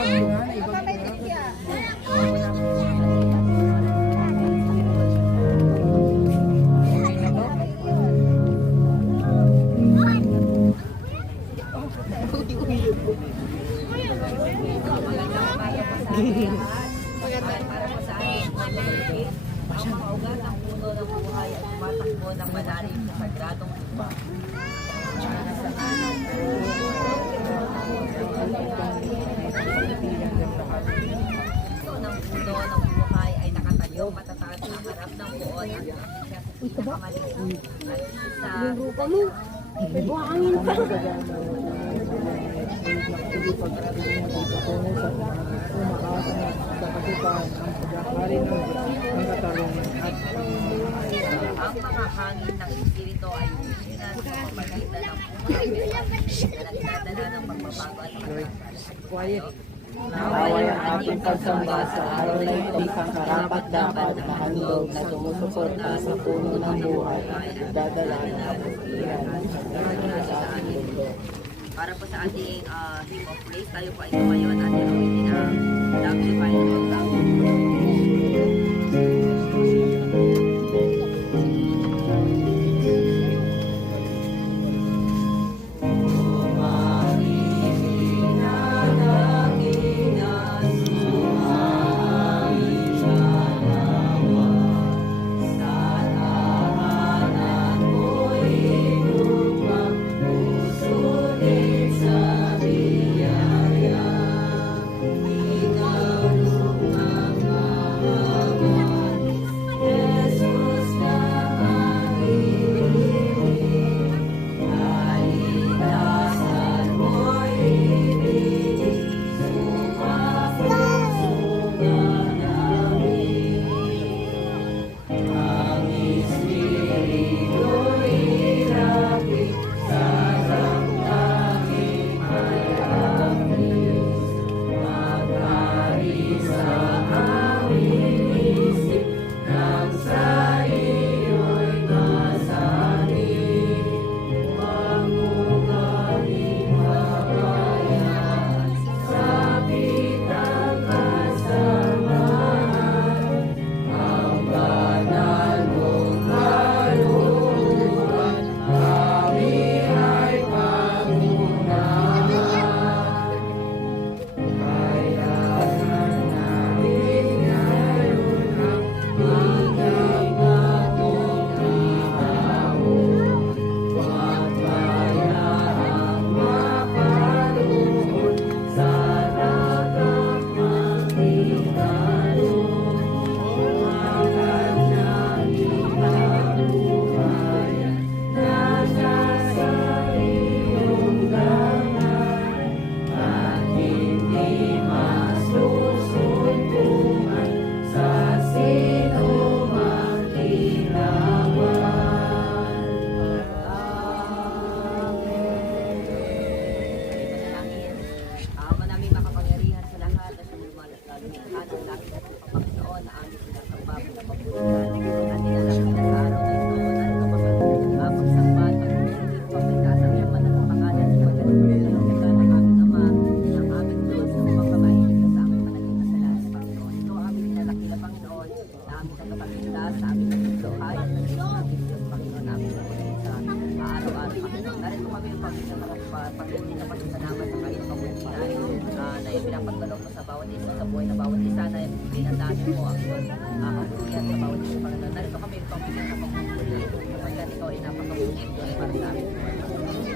Ang makaugat ang puno ng buhay at tumatakbo ng malalim sa sagradong lupa. Ito ng puno ng buhay ay nakatayo matataas sa harap ng buon at siya sa maliit at isa ang mga hangin ng espiritu ay umiinan sa pamagitan ng puno na nagdadala ng pagbabago at pagbabago. Naway ang ating pagsamba sa araw na ito isang karapat-dapat na handog na sumusuporta sa puno ng buhay at dadala ng kaputiran sa ating mundo. Para po sa ating hymn of praise, tayo po ay tumayon at gawin ang Love Divine Program. Pinapagbalong mo sa bawat isa, sa buhay na bawat isa na pinandaan mo ang kapuluyan sa bawat isa. Panginoon, narito kami itong bigyan ng pagpupuli kapagkat ikaw ay napakabuti para sa amin.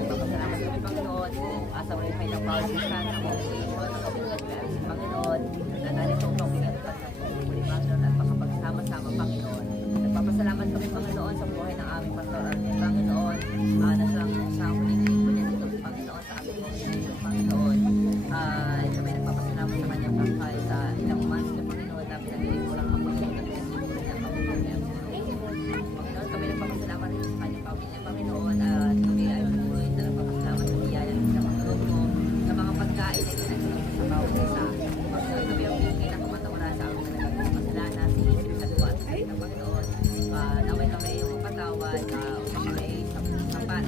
Pagpasalamat kami, Panginoon, sa buhay ng bawat isa na congregation, ang kabilang si Panginoon, na narito itong bigyan ng pagpupuli, Panginoon, at makapagsama-sama, Panginoon. Nagpapasalamat kami, Panginoon, sa buhay ng aming pastor, Panginoon, na sa huling linggo niya dito, Panginoon, sa aming congregation, Panginoon. Kami nagpapasalamat sa kanyang pagkay sa ilang months na Panginoon na pinag-ilig ko lang ang mga nag-ilig niya Panginoon. Panginoon, kami nagpapasalamat rin sa kanyang pamilya, Panginoon, at kami ay patuloy na nagpapasalamat sa biyaya sa Panginoon mo sa mga pagkain na ginagawa sa bawat isa. Panginoon, kami ang pinakamatawala sa aming nagpapasalamat sa isip sa luwa at sa ito, Panginoon. Naway kami yung patawad upang kami sapat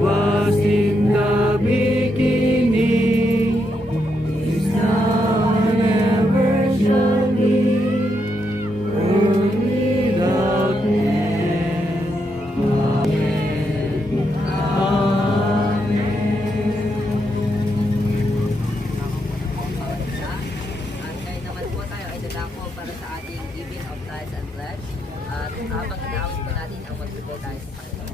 was in the beginning, is now and ever shall be, world without end. Amen. Amen. At ngayon naman po tayo ay dadako para sa ating giving of tithes and pledge. At habang inaawit po natin ang magbigay tayo sa Panginoon.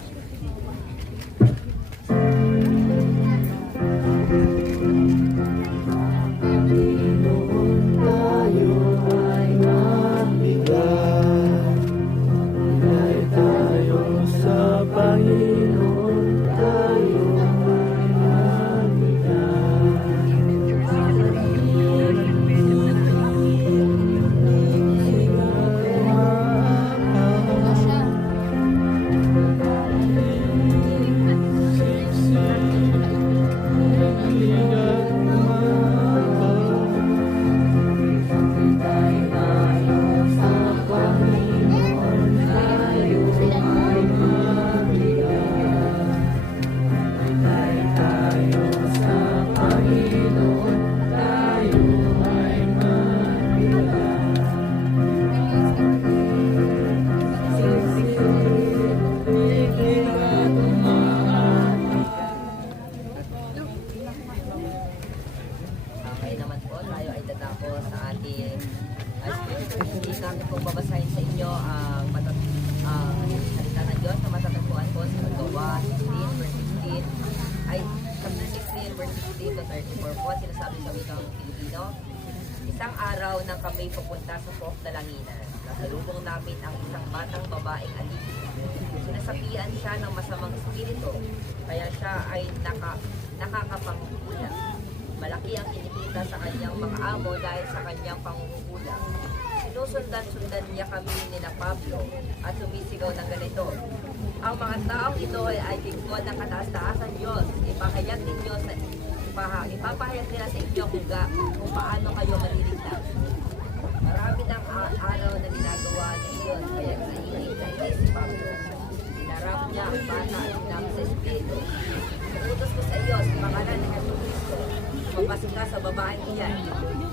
Panginoon, tayo ay magbigay. Bigay tayo sa Panginoon, tayo ay magbigay. Okay naman po, tayo ay dadako sa ating hindi namin po babasahin sa inyo ang salita ng Diyos na matatagpuan po sa Gawa 16 verse 16 ay 16 verse 16 to 34 po sinasabi sa wikang Pilipino. Isang araw nang kami pupunta sa Pook Dalanginan, nasalubong namin ang isang batang babaeng alipin. Sinasapian siya ng masamang espiritu, kaya siya ay nakakapanghuhula. Malaki ang kinikita sa kanyang mga amo dahil sa kanyang panghuhula. Sinusundan-sundan niya kami ni na Pablo at sumisigaw ng ganito. Ang mga taong ito ay lingkod ng kataas-taasan Diyos. Ipahayag nila sa inyo kung paano kayo maliligtas. Marami ng araw na ginagawa niya iyon, kaya naingay si Pablo. Hinarap niya ang bata at sinabi sa espiritu. Utos ko sa iyo, sa pangalan ng Jesucristo, magpasok ka sa babaeng iyan.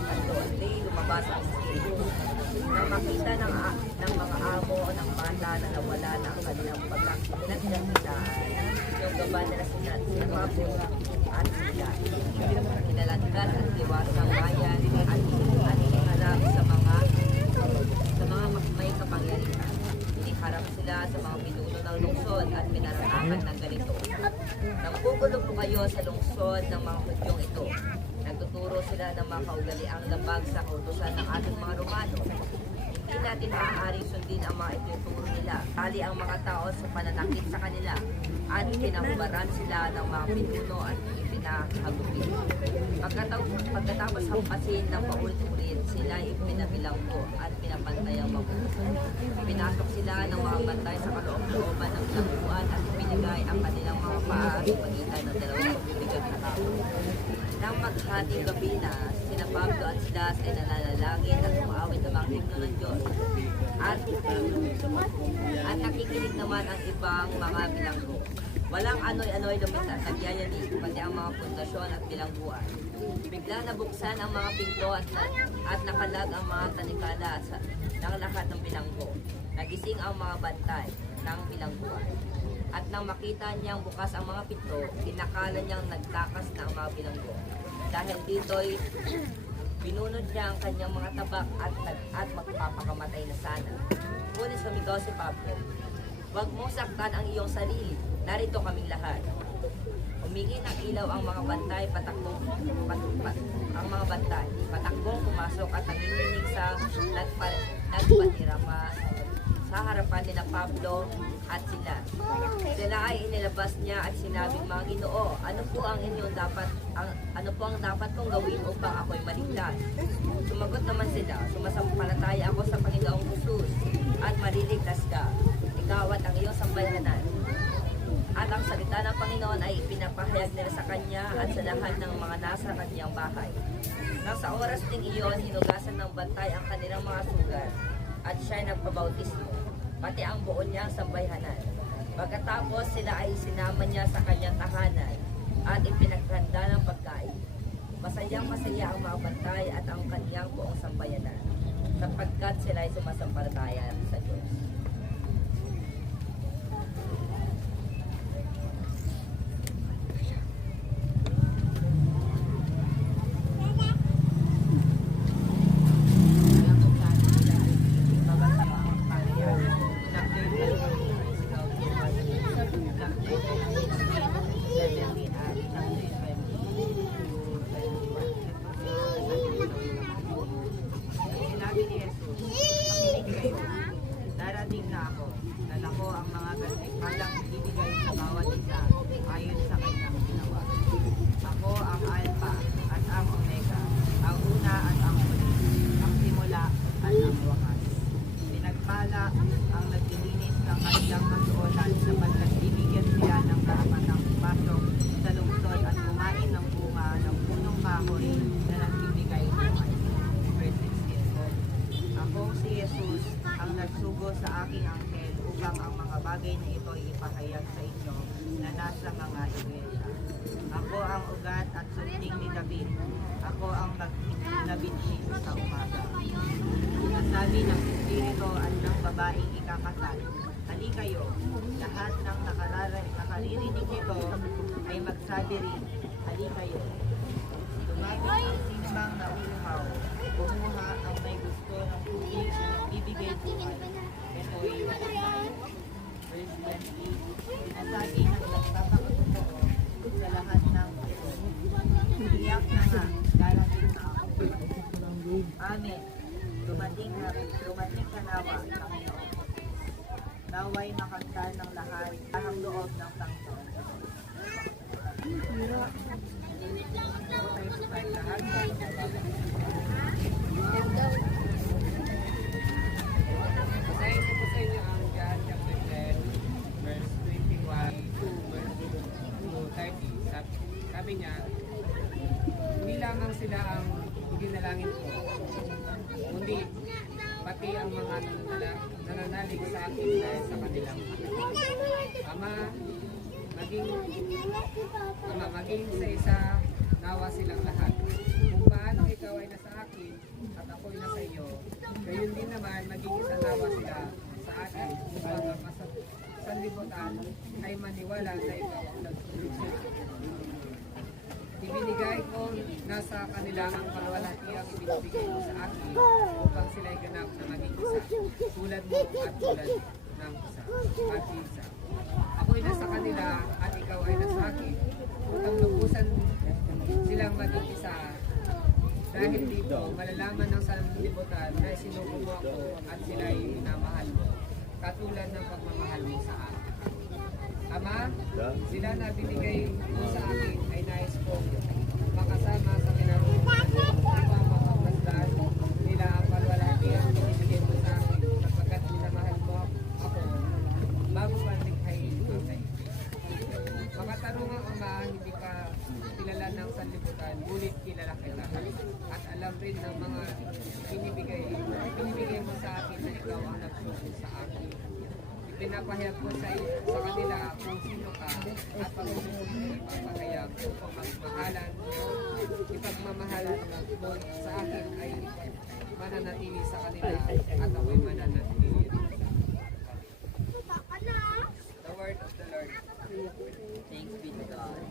At doon, lumabas ang espiritu. Nang makita ng mga amo o ng bata na nawala na ang kanilang pinagkitaan, yung gaba nila sila Pablo at sila. Kinalangan at liwasang bayan at iniharap sa mga may kapangyarihan. Iniharap sila sa mga pinuno ng lungsod at pinaratakan ng ganito. Nanggugulo po kayo sa lungsod ng mga Hudyong ito. Nagtuturo sila ng mga kaugaliang labag sa kautusan ng ating mga Romano. Hindi natin maaaring sundin ang mga ituturo nila. Tali ang mga tao sa pananakit sa kanila at pinahubaran sila ng mga pinuno at pinahagupin. Pagkatapos hampasin ng paulit-ulit, sila ay pinabilanggo at pinapantay ang mabuti. Pinasok sila ng mga bantay sa kaloob-looban ng bilangguan at pinigay ang kanilang mga paa sa pagitan ng dalawang bigat na tao. Nang maghating gabi na, sina Pablo at Silas ay nananalangin at umaawit ng mga himno ng Diyos. At nakikinig naman ang ibang mga bilanggo. Walang anoy-anoy lumita, nagyayanig, pati ang mga pundasyon at bilangguan. Bigla nabuksan ang mga pinto at nakalag ang mga tanikala ng lahat ng bilanggo. Nagising ang mga bantay ng bilangguan. At nang makita niyang bukas ang mga pinto, inakala niyang nagtakas na ang mga bilanggo. Dahil dito'y binunod niya ang kanyang mga tabak at magpapakamatay na sana. Ngunit sumigaw si Pablo, "Huwag mong saktan ang iyong sarili. Narito kaming lahat." Umigi ng ilaw ang mga bantay, patakbong pumasok at nanginginig sa nagpatirama sa harapan ni na Pablo at sila. Sila ay inilabas niya at sinabi, "Mga Ginoo, ano po ang dapat kong gawin upang ako'y maligtas?" Sumagot naman sila, "Sumasampalataya ako sa Panginoong Jesus at mariligtas ka, ikaw at ang iyong sambayanan." At ang salita ng Panginoon ay ipinapahayag nila sa kanya at sa lahat ng mga nasa kanyang bahay. Nang sa oras ding iyon, hinugasan ng bantay ang kanilang mga sugat at siya'y nagpabautismo, pati ang buo niyang sambayhanan. Pagkatapos sila ay sinama niya sa kanyang tahanan at ipinaghanda ng pagkain. Masayang masaya ang mga bantay at ang kanyang buong sambayanan sapagkat sila ay sumasampalataya sa Diyos. Sinabi ni Jesus, "Makinig kayo. Darating na ako. Dala ko ang mga gantimpalang ibibigay sa bawat isa ayon sa kanyang ginawa. Ako ang Alpha at ang Omega, ang una at ang huli, ang simula at ang wakas. Pinagpala ang naglilinis ng kanilang kasuotan sapagkat bibigyan sila ng karapatang pasok sa lungsod at kumain ng bunga ng punong kahoy na nagbibigay buhay." Verse 16. Ako si Jesus ang nagsugo sa aking anghel upang ang mga bagay na ito ay ipahayag sa inyo na nasa mga iglesia. Ako ang ugat at sunting ni David. Ako ang nagbinhi sa umaga. Sinasabi ng Espiritu at ng babaeng ikakasal, "Hali kayo, lahat ng nakaririnig nito ay magsabi rin, hali kayo." Lumapit ang sinumang nauluhaw, kumuha ang may gusto ng tubig na nagbibigay buhay. Ito'y walang. Verse 20, sinasabi ng nagpapakatotoo sa lahat ng ito, "Iyak na nga, darating na ako." Amen. Dumating ka nawa, Panginoon. Naway makanta ng lahat ang loob ng tangso. Basahin ko po sa inyo ang John chapter 10, verse 21 to verse 30. Sabi niya, hindi lamang sila ang ginalangin ko, kundi pati ang mga nananalig sa akin dahil sa kanilang maging sa isa nawa silang lahat. Kung paano ikaw ay nasa akin at ako'y nasa iyo, gayon din naman maging isa nawa sila sa akin upang ang sanlibutan ay maniwala na ikaw ang nagsulit sa akin. Ibinigay ko nasa kanila ang kalwalhatiang ibinibigay mo sa akin upang sila ay ganap na maging isa, tulad mo at tulad ng isa at isa. Ako'y nasa kanila at ikaw ay nasa akin, upang lubusan silang maging isa. Dahil dito, malalaman ng sanlibutan na sinuko mo ako at sila ay minamahal mo, katulad ng pagmamahal mo sa akin. Ama, sila na binigay mo sa akin ay nais kong makasama sa kinaroonan upang mapagmasdan nila ang palwalhati ang binibigay mo sa akin sapagkat minamahal mo ako bago pa likhain ang daigdig. Makatarungang Ama, hindi ka kilala ng sanlibutan, ngunit kilala kita at alam rin ng mga binibigay mo sa akin na ikaw ang nagsuko sa akin. Pinapahayag ko sa kanila kung sino ka at pag-usok mo ipapahayag upang ipagmamahalan mo sa akin ay mananatili sa kanila at ako'y mananatili rin sa kanila. The word of the Lord. Thanks be to God.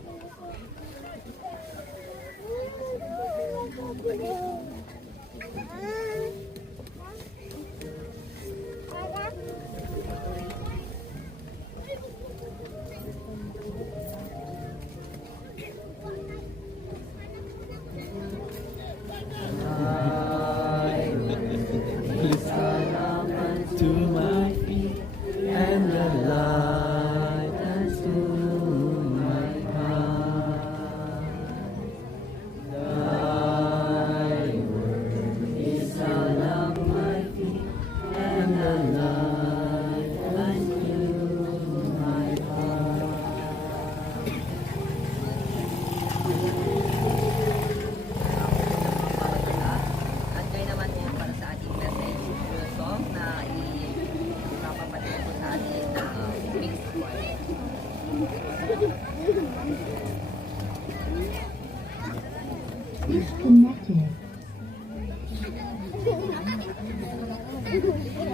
To my feet and the light unto my path. Disconnected.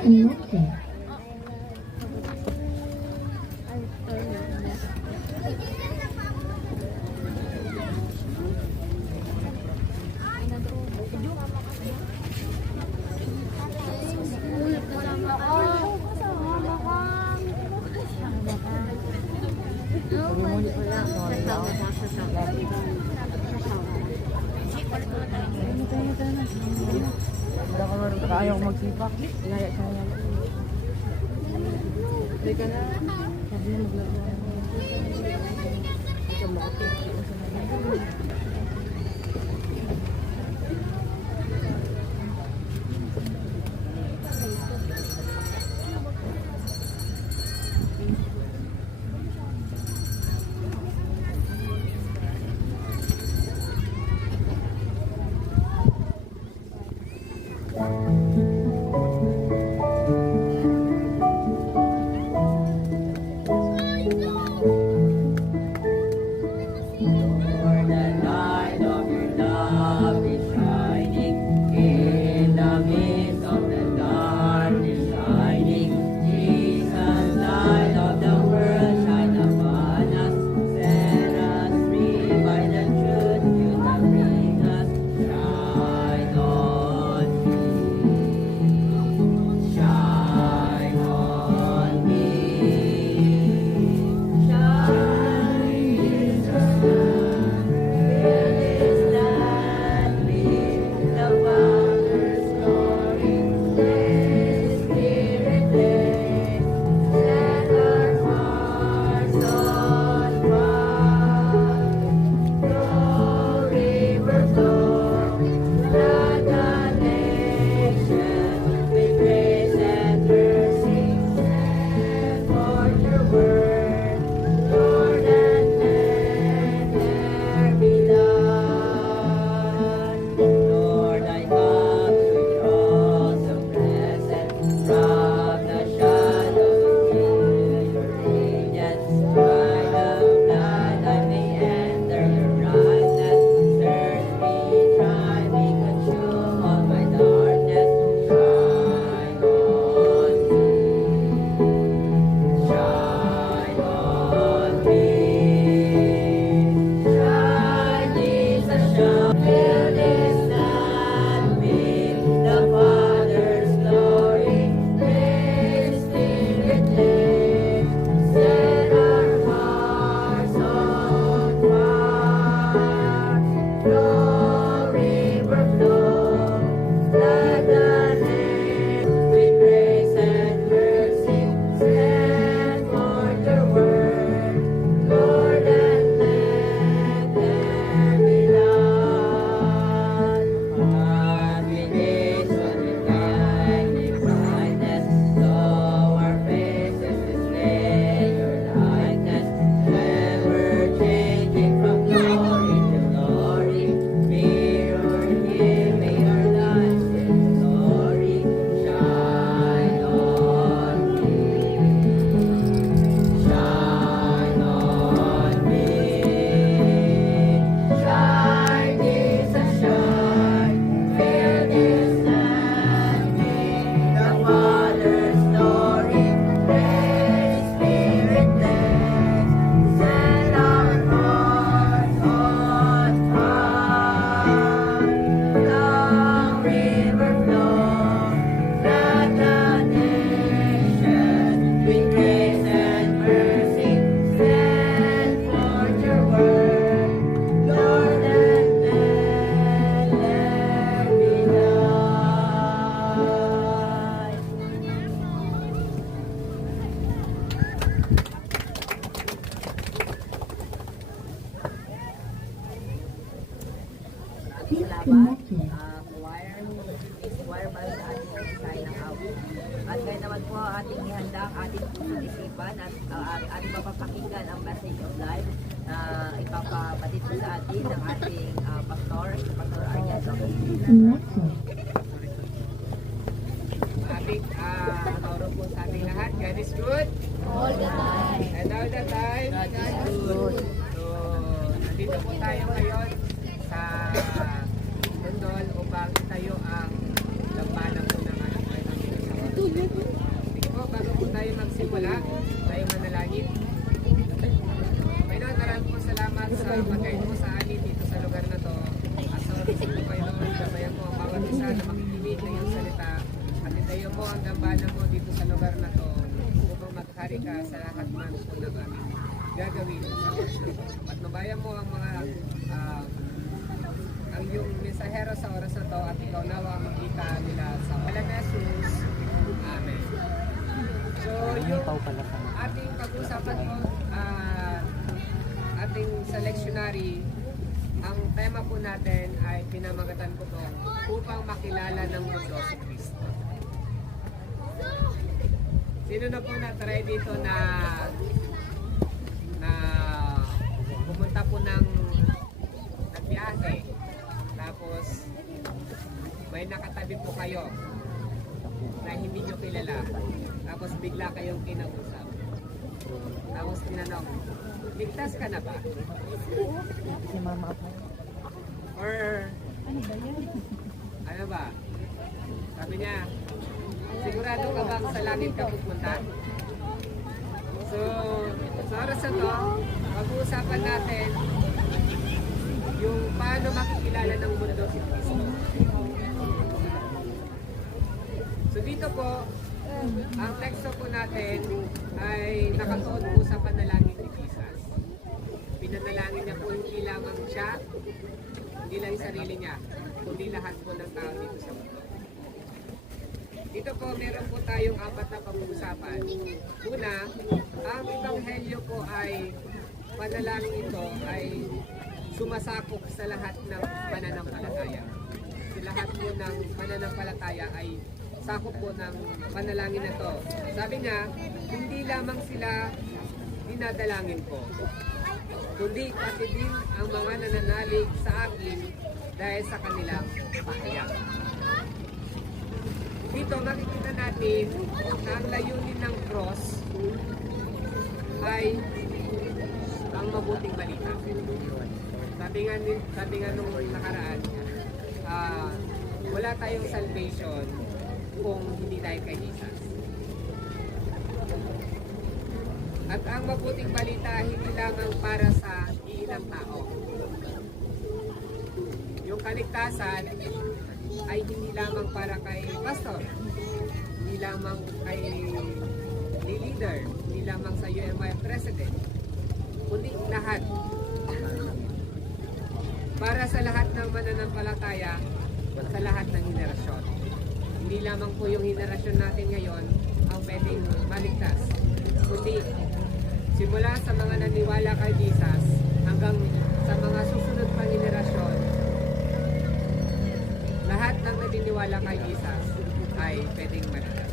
Connected. Ayaw ko magsipak. Inaya siya niya. Hindi ka na. Sabi niya maglaro. Ito makapit. Disconnected. Choir para sa ating mensahe ng awit. At ngayon naman po ating ihanda ang ating pusong isipan at ating mapapakinggan ang message of life na ipapabatid po sa atin ng ating pastor, si Pastor Aryan. Connected. Ating po sa ating lahat. God is good. All the time. And Now the time. So, nandito po tayo ngayon sa London upang itayo ang lampanan po ng anak ay ng Sige po, bago po tayo magsimula, tayo manalangin. Panginoon, maraming po salamat sa pagkain mo sa amin dito sa lugar na to. At sa oras po, Panginoon, gabayan mo ang bawat isa na makikinig ng iyong salita. At itayo mo ang gambanan mo dito sa lugar na to upang maghari ka sa lahat man po ng aming gagawin sa oras na to. At mabayan mo ang mga ang iyong mensahero sa oras na to at ikaw nawa ang makita nila sa ngalan ni Jesus. Amen. So, yung ating pag-usapan mo, ating sa lectionary, ang tema po natin ay pinamagatan ko po upang makilala ng mundo si Kristo. Sino na po na-try dito na pumunta po ng nagbiyahe, tapos may nakatabi po kayo na hindi nyo kilala, tapos bigla kayong kinausap, tapos tinanong, ligtas ka na ba? Si mama ako. Or ano ba? Sabi niya, sigurado ka bang sa langit ka pupunta? So, sa oras na to, pag-uusapan natin yung paano makikilala ng mundo si Kristo. So dito po, ang teksto po natin ay nakatuon po sa panalangin ni Jesus. Pinanalangin niya po hindi lamang siya, hindi lang yung sarili niya, kundi lahat po ng tao dito sa mundo. Dito po, meron po tayong apat na pag-uusapan. Una, ang Ebanghelyo po ay, panalangin ito ay sumasakop sa lahat ng pananampalataya. Sa lahat po ng pananampalataya ay sakop po ng panalangin na to. Sabi niya, hindi lamang sila dinadalangin ko, kundi pati din ang mga nananalig sa akin dahil sa kanilang pahayag. Dito makikita natin na ang layunin ng cross ay ang mabuting balita. Sabi nga nung nakaraan, wala tayong salvation kung hindi tayo kay Jesus. At ang mabuting balita hindi lamang para sa iilang tao. Yung kaligtasan ay hindi lamang para kay pastor, hindi lamang kay leader, hindi lamang sa UMI president, kundi lahat. Para sa lahat ng mananampalataya, sa lahat ng henerasyon. Hindi lamang po yung henerasyon natin ngayon ang pwedeng maligtas, kundi simula sa mga naniwala kay Jesus hanggang sa mga susunod pang henerasyon, lahat ng naniniwala kay Jesus ay pwedeng maligtas.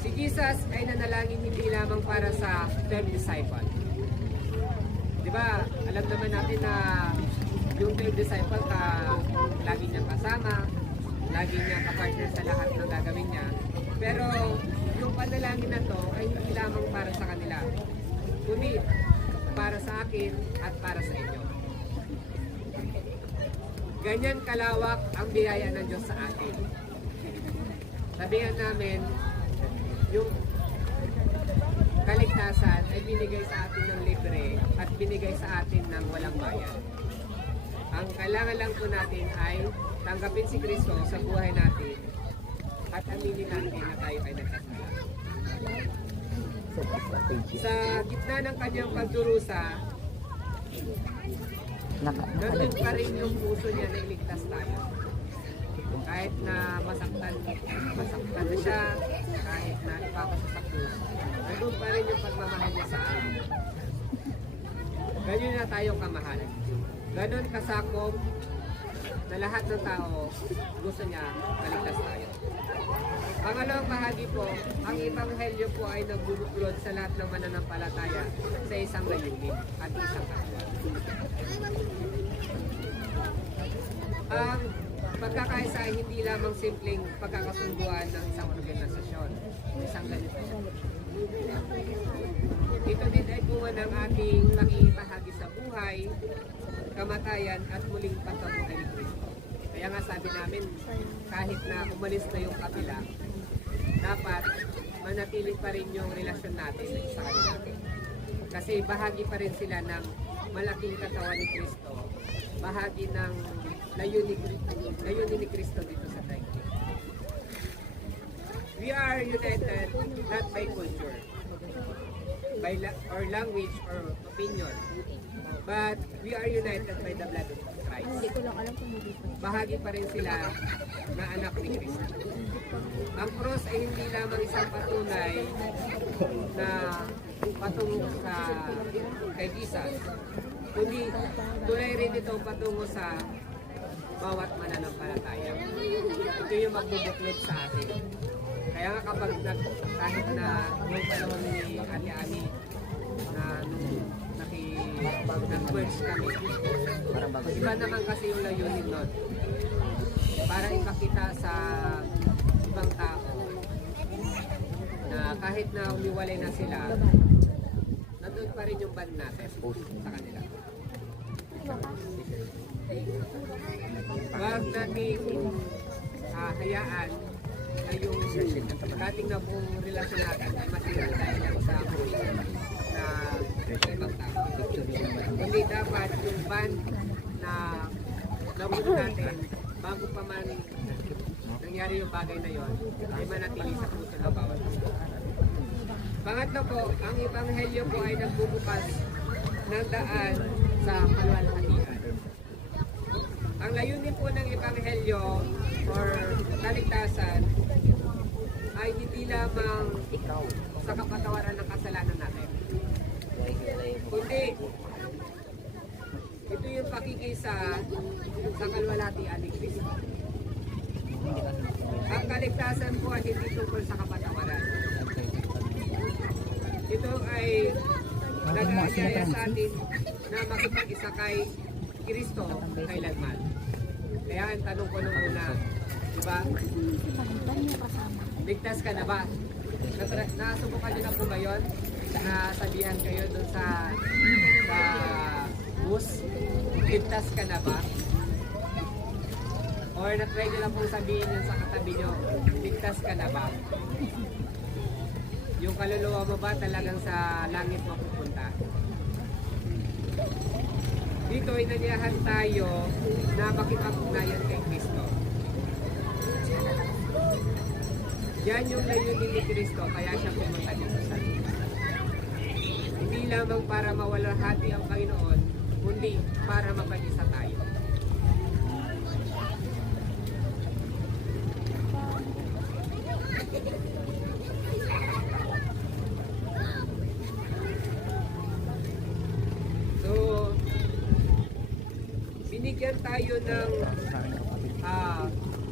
Si Jesus ay nanalangin hindi lamang para sa 12 disciple. Di ba, alam naman natin na yung 12 disciple lagi niyang kasama, lagi niyang kapartner sa lahat ng gagawin niya. Pero yung panalangin na to ay hindi lamang para sa kanila, kundi para sa akin at para sa inyo. Ganyan kalawak ang biyaya ng Diyos sa atin. Sabihan namin, yung kaligtasan ay binigay sa atin ng libre at binigay sa atin ng walang bayad. Ang kailangan lang po natin ay tanggapin si Kristo sa buhay natin at aminin natin na tayo ay nagkasala. Sa gitna ng kanyang pagdurusa, nandun pa rin yung puso niya na iligtas tayo. Kahit na masaktan na siya, kahit na ipapasa sa krus, nandun pa rin yung pagmamahal niya sa atin. Ganyan na tayo kamahal. Ganon kasakop na lahat ng tao gusto niya maligtas tayo. Pangalawang bahagi po, ang Ebanghelyo po ay nagbubuklod sa lahat ng mananampalataya sa isang layunin at isang katwa. Ang pagkakaisa ay hindi lamang simpleng pagkakasunduan ng isang organisasyon, isang ganito. Ito din ay bunga ng ating pakikibahagi sa buhay, kamatayan at muling pagkabuhay ni Kristo. Kaya nga sabi namin, kahit na umalis na yung kabila, dapat manatili pa rin yung relasyon natin sa kanila. Kasi bahagi pa rin sila ng malaking katawan ni Kristo, bahagi ng layunin ni Kristo dito sa daigdig. We are united not by culture, or language or opinion, but we are united by the blood of Christ. Bahagi pa rin sila na anak ni Kristo. Ang cross ay hindi lamang isang patunay na patungo sa kay Jesus, kundi tulay rin ito patungo sa bawat mananampalataya. Ito yung magbubuklod sa atin. Kaya nga kapag kahit na yung panahon ni Ate Ani na nag-merge kami, iba naman kasi yung layunin nun. Para ipakita sa ibang tao na kahit na umiwalay na sila, nandun pa rin yung band natin sa kanila. Huwag nating hayaan na yung dating na buong relasyon natin ay masira dahil lang sa opinion na ibang tao. Hindi dapat yung band na nabuo natin bago pa man nangyari yung bagay na yon ay manatili sa puso ng bawat isa. Pangatlo po, ang Ebanghelyo po ay nagbubukas ng daan sa kaluwalhatian. Ang layunin po ng Ebanghelyo or kaligtasan ay hindi lamang sa kapatawaran ng kasalanan natin, kundi ito yung pakikisa sa kaluwalhatian ni Kristo. Ang kaligtasan po ay hindi tungkol sa kapatawaran. Ito ay nag-aanyaya sa atin na makipag-isa kay Kristo kailanman. Kaya ang tanong ko nung una, diba? Ligtas ka na ba? Nasubukan nyo na po ba yun? Nasabihan kayo dun sa bus? Ligtas ka na ba? Or na-try nyo lang pong sabihin yun sa katabi nyo, ligtas ka na ba? Yung kaluluwa mo ba talagang sa langit mapupunta? Dito inanyahan tayo na makipag-ugnayan kay Kristo. Yan yung layunin ni Kristo, kaya siya pumunta dito sa lupa. Hindi lamang para mawalhati ang Panginoon, kundi para mapag-isa tayo. So, binigyan tayo ng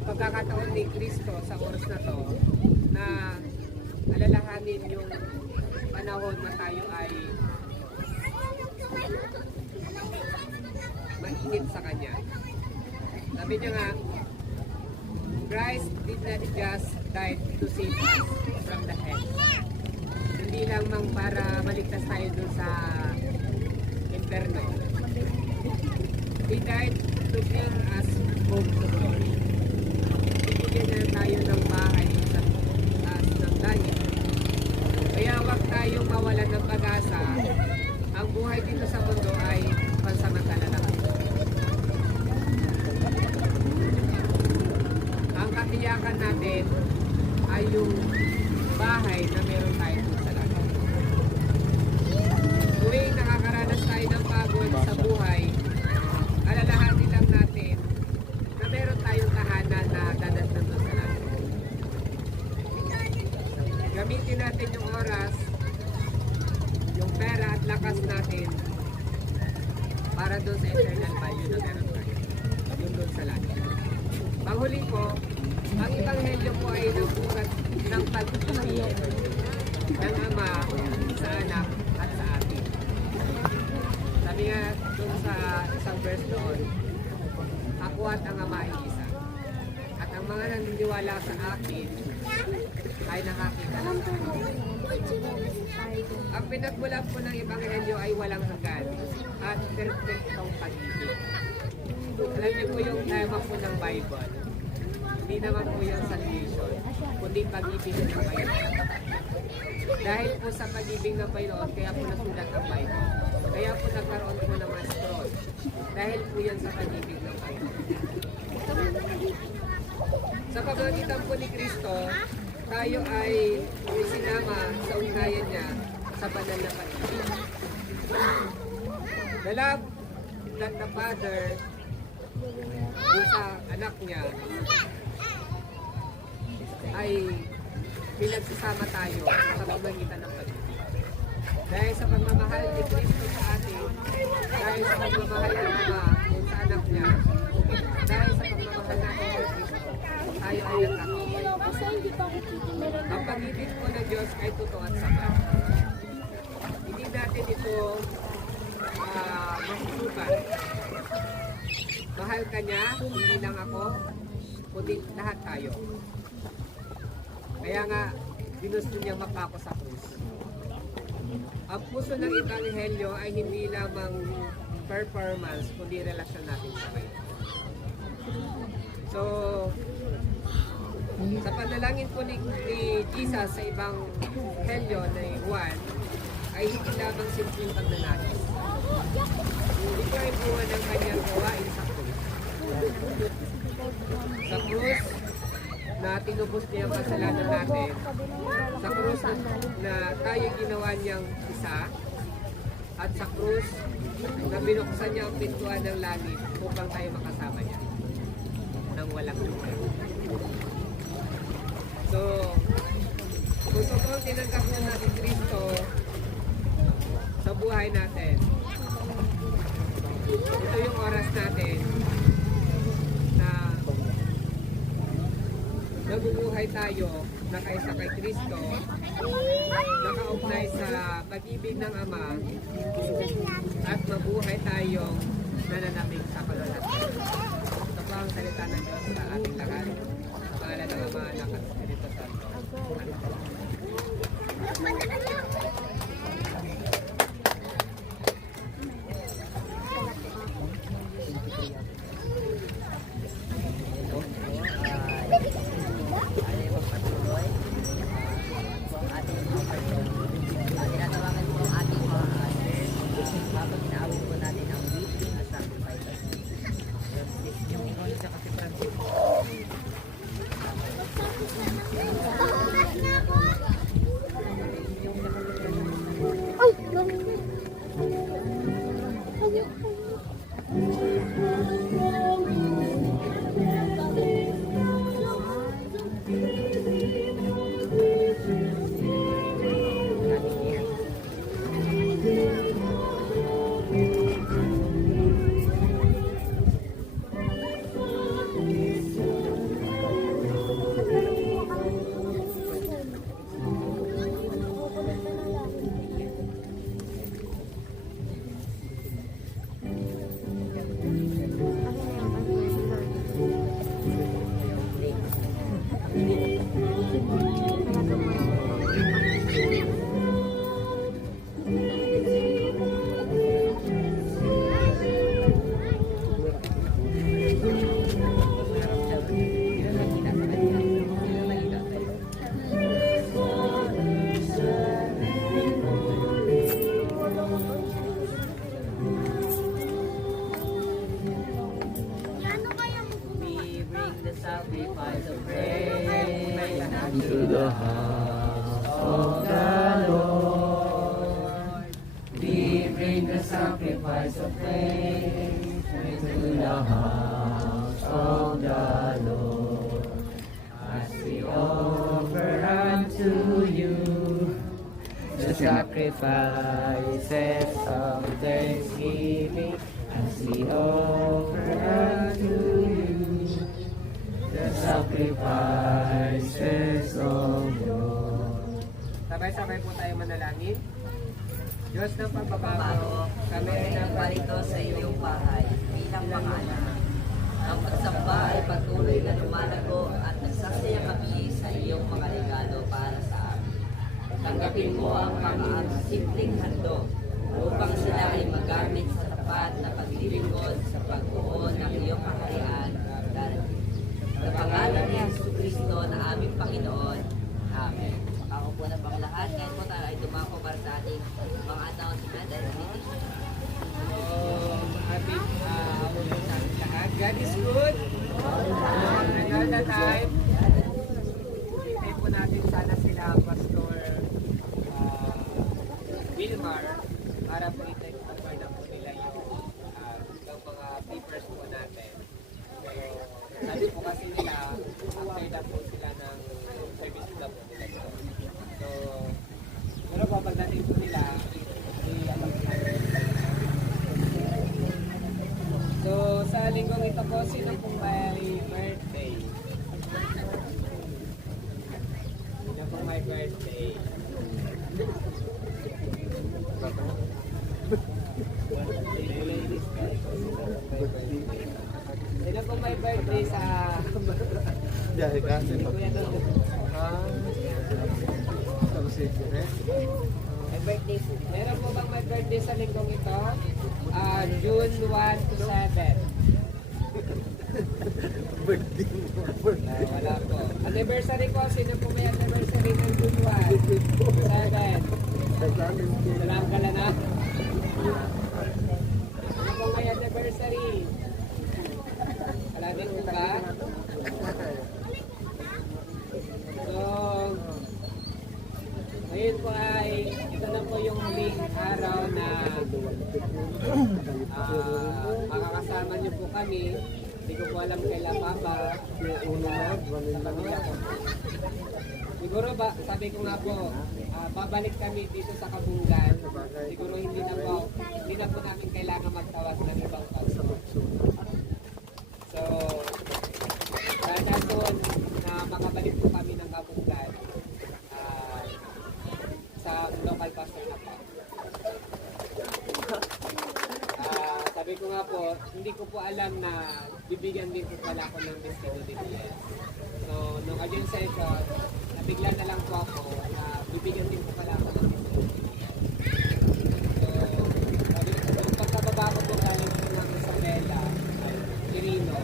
pagkakataon ni Kristo sa oras na to na alalahanin yung panahon na tayo ay mainit sa Kanya. Sabi niya nga, Christ did not just die to save us from the hell. Hindi lamang para maligtas tayo dun sa inferno. He died to bring us hope to glory. Bibigyan na tayo ng bahay sa taas ng langit. Kaya huwag tayong mawalan ng pag-asa. Ang buhay dito sa mundo ay pansamantala lang. Ang katiyakan natin ay yung bahay na meron tayo sa langit. Tuwing nakakaranas tayo ng pagod sa buhay, alalahanin lang natin na meron tayong tahanan na dadasdan doon sa langit. Gamitin natin yung oras, yung pera at lakas natin para doon sa eternal value na meron tayo. Yung doon sa langit. Panghuli po, ang Ebanghelyo po ay nagbukas ng pag-ibig ng Ama sa Anak at sa atin. Sabi nga doon sa isang verse doon, ako at ang Ama ay isa. At ang mga naniniwala sa akin ay nakakita ng pag-ibig. Ang pinagmulan po ng Ebanghelyo ay walang hanggan at perfectong pag-ibig. Alam niyo po yung tema po ng Bible. Hindi naman po yung salvation, kundi pag-ibig ng Panginoon. Dahil po sa pag-ibig ng Panginoon, kaya po nasulat ang Bible. Kaya po nagkaroon po ng mga scroll. Dahil po yan sa pag-ibig ng Panginoon. Sa pamamagitan po ni Kristo, tayo ay isinama sa ugnayan niya sa banal na pag-ibig. The love that the Father dun sa anak niya ay pinagsasama tayo sa pamamagitan ng pag-ibig. Dahil sa pagmamahal ni Kristo sa atin, dahil sa pagmamahal ng Ama dun sa anak niya, dahil sa pagmamahal natin sa Kristo, tayo ay nagkakaupay. Ang pag-ibig po ng Diyos ay totoo at sapat. Hindi natin ito masusukat. Mahal ka niya, hindi lang ako, kundi lahat tayo. Kaya nga, ginusto niya mapako sa krus. Ang puso ng Ebanghelyo ay hindi lamang performance, kundi relasyon natin sa Panginoon. So, sa panalangin po ni Jesus sa Ebanghelyo na Juan, ay hindi lamang simpleng pagnanais. Ito ay buwa ng kanyang gawain sa krus. Sa krus, na tinubos niya ang kasalanan natin, sa krus na tayo ginawa niyang isa, at sa krus na binuksan niya ang pintuan ng langit upang tayo makasama niya nang walang hanggan. So, kung totoong tinanggap na natin Kristo sa buhay natin, ito yung oras natin na nabubuhay tayo na kaisa kay Kristo, nakaugnay sa pag-ibig ng Ama, at mabuhay tayong nananabik sa kalulatan. Ito po ang salita ng Diyos sa ating lahat. Sa pangalan ng Ama, Anak at Espiritu Santo. Tinatawagan po ang ating mga usher habang inaawit po natin ang weekly na sacrifices. Yung siya kasi Francis. sacrifice of praise to the house of the Lord. We bring the sacrifice of praise to the house of the Lord. As we offer unto you the sacrifices of thanksgiving, as we offer unto you the sacrifices of Lord. Sabay-sabay po tayo manalangin. Diyos ng pagbabago, kami ay Narito sa iyong bahay bilang mga anak. Ang pagsamba ay patuloy na lumalago at nagsasaya kami sa iyong mga regalo Tanggapin mo ang mga simpleng handog upang sila ay magamit sa tapat na paglilingkod sa pagbuo ng iyong kaharian. Sa pangalan ni Jesucristo na aming Panginoon. Amen. Makaupo na bang lahat? Ngayon po tayo ay dumako para sa ating mga announcement and meditation. Ating sa lahat. God is good. And all the time. Hintay po natin sana sila Pastor Wilmar para po i-cover na po nila yung mga papers po natin. So, sabi po kasi nila, after na po sila ng service na po nila. So, pero po pagdating po nila, so, sa linggong ito po, sino pong may birthday? Sino pong may birthday? Sino pong may birthday sa... Dahil kasi Kuya Dodo? May birthday po. Meron po bang may birthday sa linggong ito? June 1 to 7. Wala po. Anniversary po. Sino po may anniversary ng June 1 to 7? Salam ka na. Sino po may anniversary? Wala din po ba? So, ngayon po ay, ito na po yung huling araw na makakasama niyo po kami. Hindi ko po alam kailan pa ba. Siguro ba, sabi ko nga po, babalik kami dito sa Kabungan. Siguro hindi na po namin kailangan magtawas ng ibang pastor. So, sana soon na makabalik po kami ng Kabungan sa local pastor na po. Sabi ko nga po, hindi ko po alam na bibigyan din po pala ako ng Destino DBS. So, nung agent session, nabigla na lang po ako na bibigyan din po pala ako ng Destino DBS. So, sabi ko, yung pagkababa ko po galing po ng Isabela, Quirino,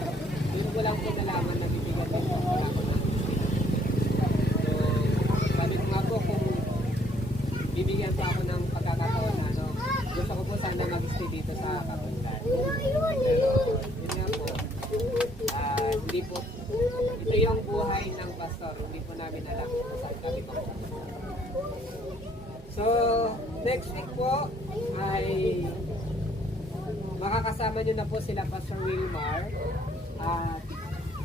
yun ko lang po nalaman na bibigyan din po pala ako ng Destino DBS. So, sabi ko nga po, kung bibigyan pa ako ng pagkakataon na, no, gusto ko po sana mag-stay dito sa Kabungan. Pero, yun nga po, hindi po, ito yung buhay ng pastor, hindi po namin alam kung saan kami magpupunta. So, next week po ay makakasama nyo na po sila Pastor Wilmar at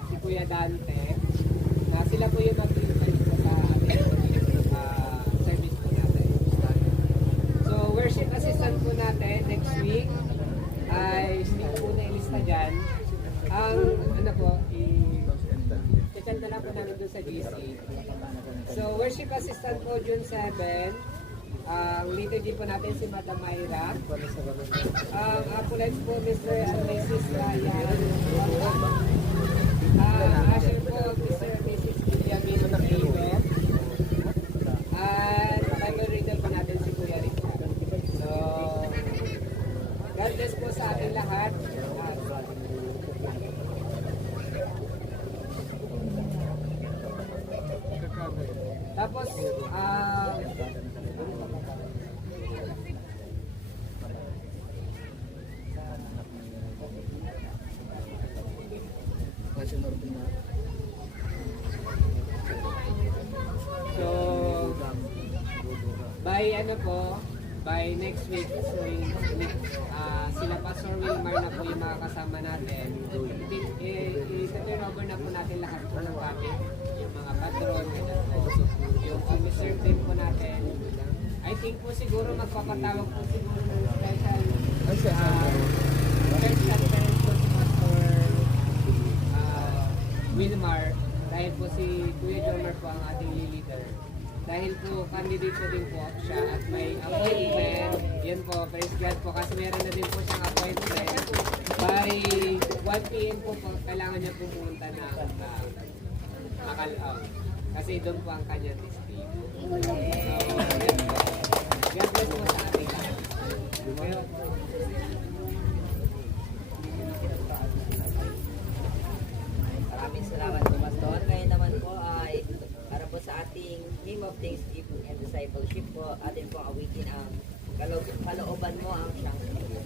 si Kuya Dante, na sila po yung mag-invite po sa ating service po natin. So, worship assistant po natin next week ay stick po na ilista dyan. Ang ano po, i-check na lang po namin doon sa GC. So, worship assistant po June 7. Ang liturgy po natin si Madam Myra. Ang acolytes po Mr. and Mrs. Ryan. Usher po Mr. and Mrs. Benjamin Rigo. At Bible reader po natin si Kuya Richard. So, God bless po sa ating lahat. Tapos, so, by ano po, by next week, so, sila Pastor Wilmar na po yung makakasama natin. I-turn over na po natin lahat po ng gamit, yung mga patron, yung officer team po natin. I think po siguro magpapatawag po siguro ng special church conference po si Pastor Wilmar, dahil po si Kuya Jomer po ang ating leader. Dahil po candidate po din po siya at may appointment. Yan po, praise God po, kasi meron na din po siyang appointment. By 1 p.m. po, kailangan niya pumunta na Macalao. Kasi doon po ang kanyang district. God bless mo sa atin. Ngayon, Maraming salamat po, Pastor. Ngayon naman po ay para po sa ating Hymn of Thanksgiving and Discipleship po, atin po awitin ang kalooban mo ang siyang Diyos.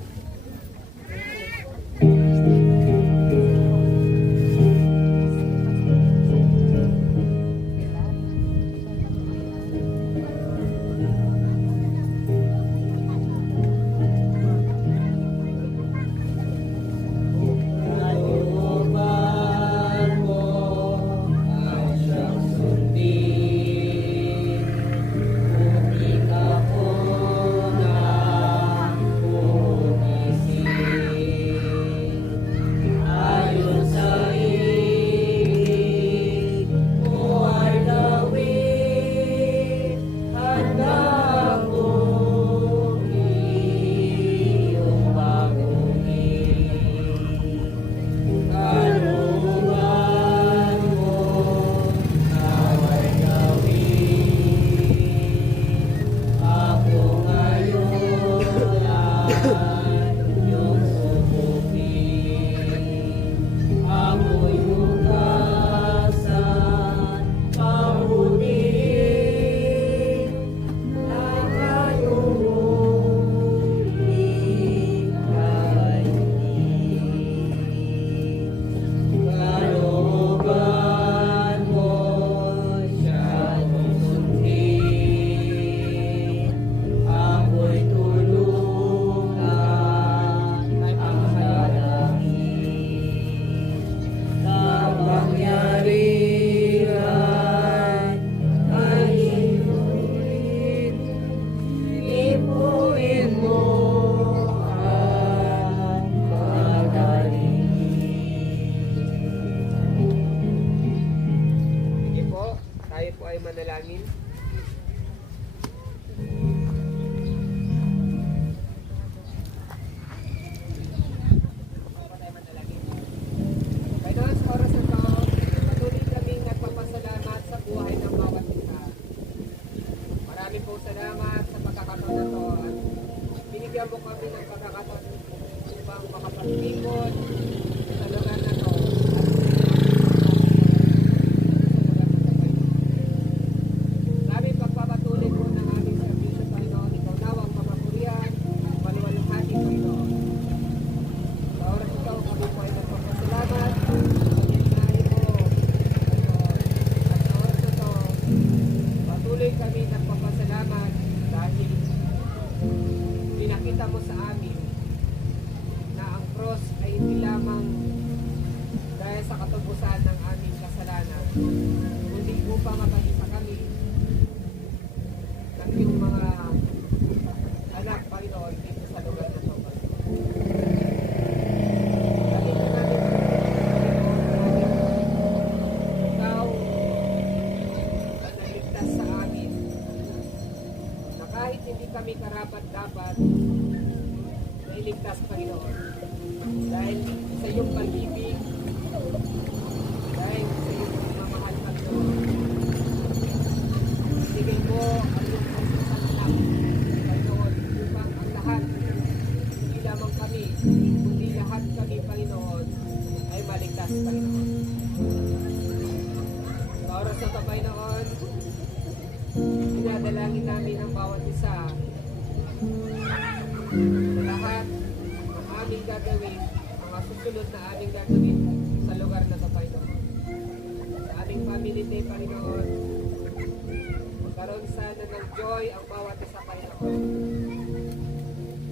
Kalooban mo ang siyang sundin, buti ka po ng punising. Ayon sa ibig mo ay lawin, handa akong iyong baguhin. Kalooban mo nawa'y gawin, ako ngayon ay iyong subukin. Ako'y hugasan, pamunin, nakatulong ika'y kalooban mo siyang sundin, ako'y tulungan ang dalangin. Kapangyarihan ay inulit, ipuin mo ang pagaling. sige po, tayo po ay manalangin. Panginoon, sa oras na ito, patuloy kaming nagpapasalamat sa buhay ng bawat isa. Marami po salamat sa pagkakataon na ito at binigyan mo kami ng pagkakataon upang makapagpikot sa lugar na ito. Aming pagpapatuloy po ng aming serbisyo, Panginoon, ikaw nawang mamapurihan, maluwalhati, Panginoon. Sa oras ito, kami po ay nagpapasalamat. Pagkinahin mo, Panginoon. At sa oras ito, patuloy kami nagpapasalamat dahil pinakita mo sa amin na ang cross ay hindi lamang dahil sa katubusan ng aming kasalanan, kundi upang mapagisa kami ng iyong mga anak, Panginoon, dito sa lugar na ito, Panginoon. Nakita namin, ikaw ang naligtas sa amin na kahit hindi kami karapat-dapat na iligtas, Panginoon, dahil sa iyong pag-ibig, dahil sa iyong pagmamahal, Panginoon, ibigay mo ang iyong kaisang anak, Panginoon, upang ang lahat, hindi lamang kami, kundi lahat kami, Panginoon, ay maligtas, Panginoon. Sa oras na ito, Panginoon, dinadalangin namin ang bawat isa sa lahat ng aming gagawin, mga susunod na aming gagawin sa lugar na ito, Panginoon. Sa aming family day, Panginoon, magkaroon sana ng joy ang bawat isa, Panginoon.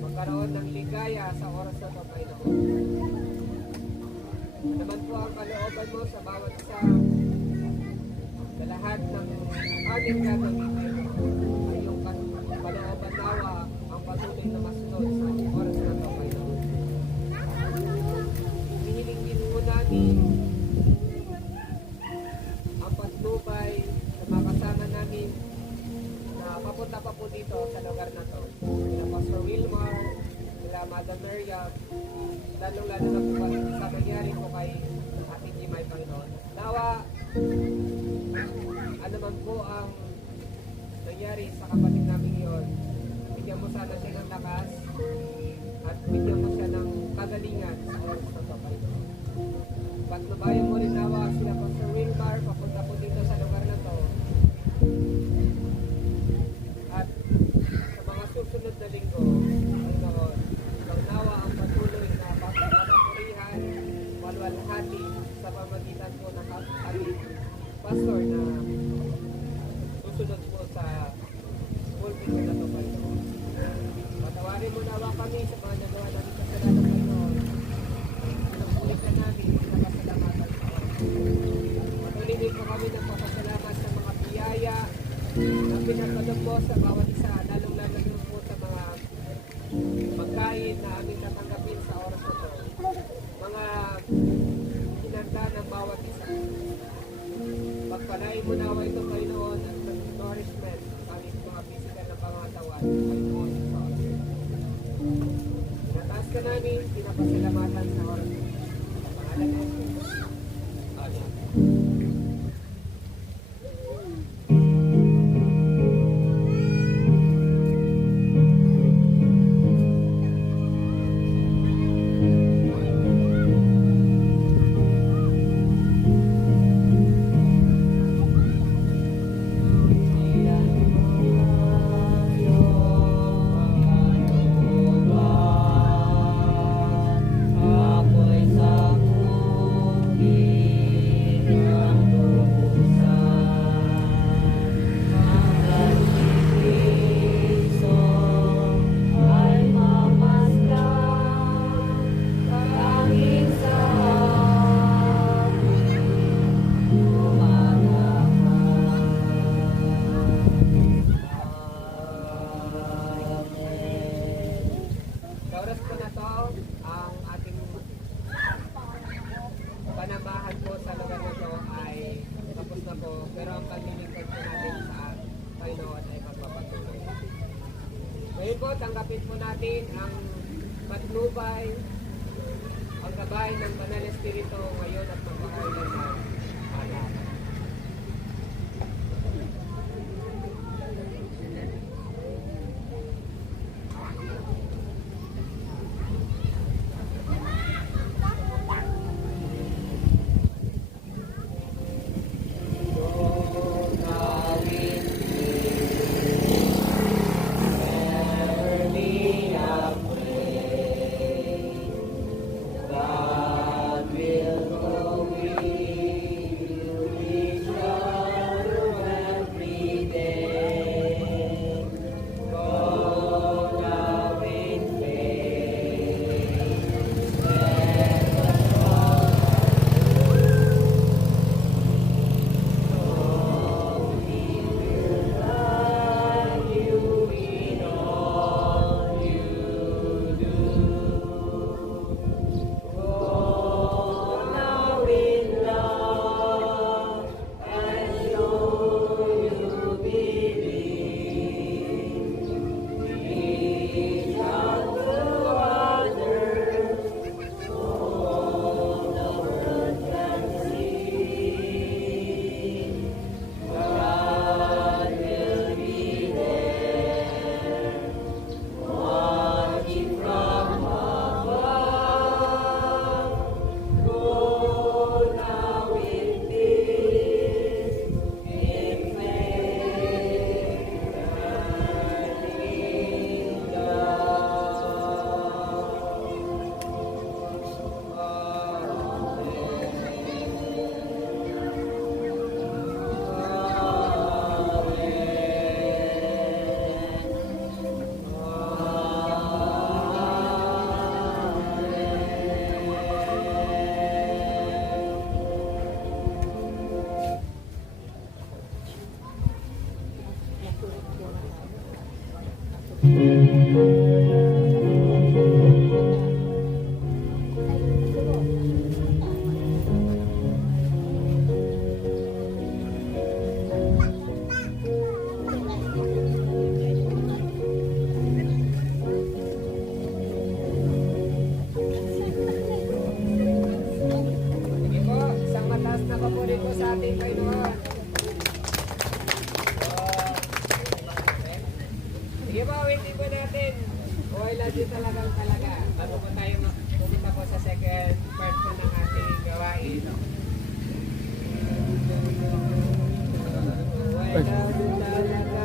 Magkaroon ng ligaya sa oras na ito, Panginoon. Ano naman po ang kalooban mo sa bawat isa sa lahat ng aming gagawin, Panginoon. Ay iyong kalooban nawa ang patuloy na masunod sa oras na ito, Panginoon. Hinihiling din po namin ang patnubay sa mga kasama namin na papunta pa po dito sa lugar na ito. Sila Pastor Wilmar, sila Madam Miriam, lalong-lalo na po sa nangyari po kay Ate Jimay, Panginoon. Nawa, ano man po ang sana siya ng lakas at bigyan mo siya ng kagalingan sa oras na ito, Panginoon. Patnubayan mo rin nawa sila po sa Wilmar, papunta po dito sa lugar na to. At sa mga susunod na linggo, Panginoon, nawa ang patuloy na papapurihan, walwalhati sa pamagitan po ng aming pastor na susunod po sa pulpit na ito, Panginoon. Patawarin mo nawa kami sa mga nagawa namin sa salamat, Panginoon. Pinupulit na namin, pinapasalamatan sa patuloy din po kami ng papasalamat sa mga biyaya na pinagpadong po sa bawat isa, lalong-lalo po sa mga pagkain na aming natanggapin sa oras na ito. Mga hinanda ng bawat isa. Pagpalain mo nawa ito, Panginoon, at nourishment sa aming mga physical na pangatawan, Panginoon, sa oras na ito. Pinataas ka namin, pinapasalamatan sa oras na ito. Sa pangalan ng Jesus. Amen. Ako'y sa bukid ng lubusan, hanggang si Kristo ay mamasdan, tanging sa akin Sa oras po na to, ang ating panambahan po sa lugar na to ay tapos na po, pero ang paglilingkod po natin sa Panginoon ay magpapatuloy. Ngayon po, tanggapin po natin ang patnubay, ang gabay ng Banal na Espiritu ngayon at magpakailanman. Amen. God will go Sige Sige po, waiting po natin. Okay lang din talagang talaga. Bago po tayo pumunta po sa second part po ng ating gawain. Okay lang din talaga.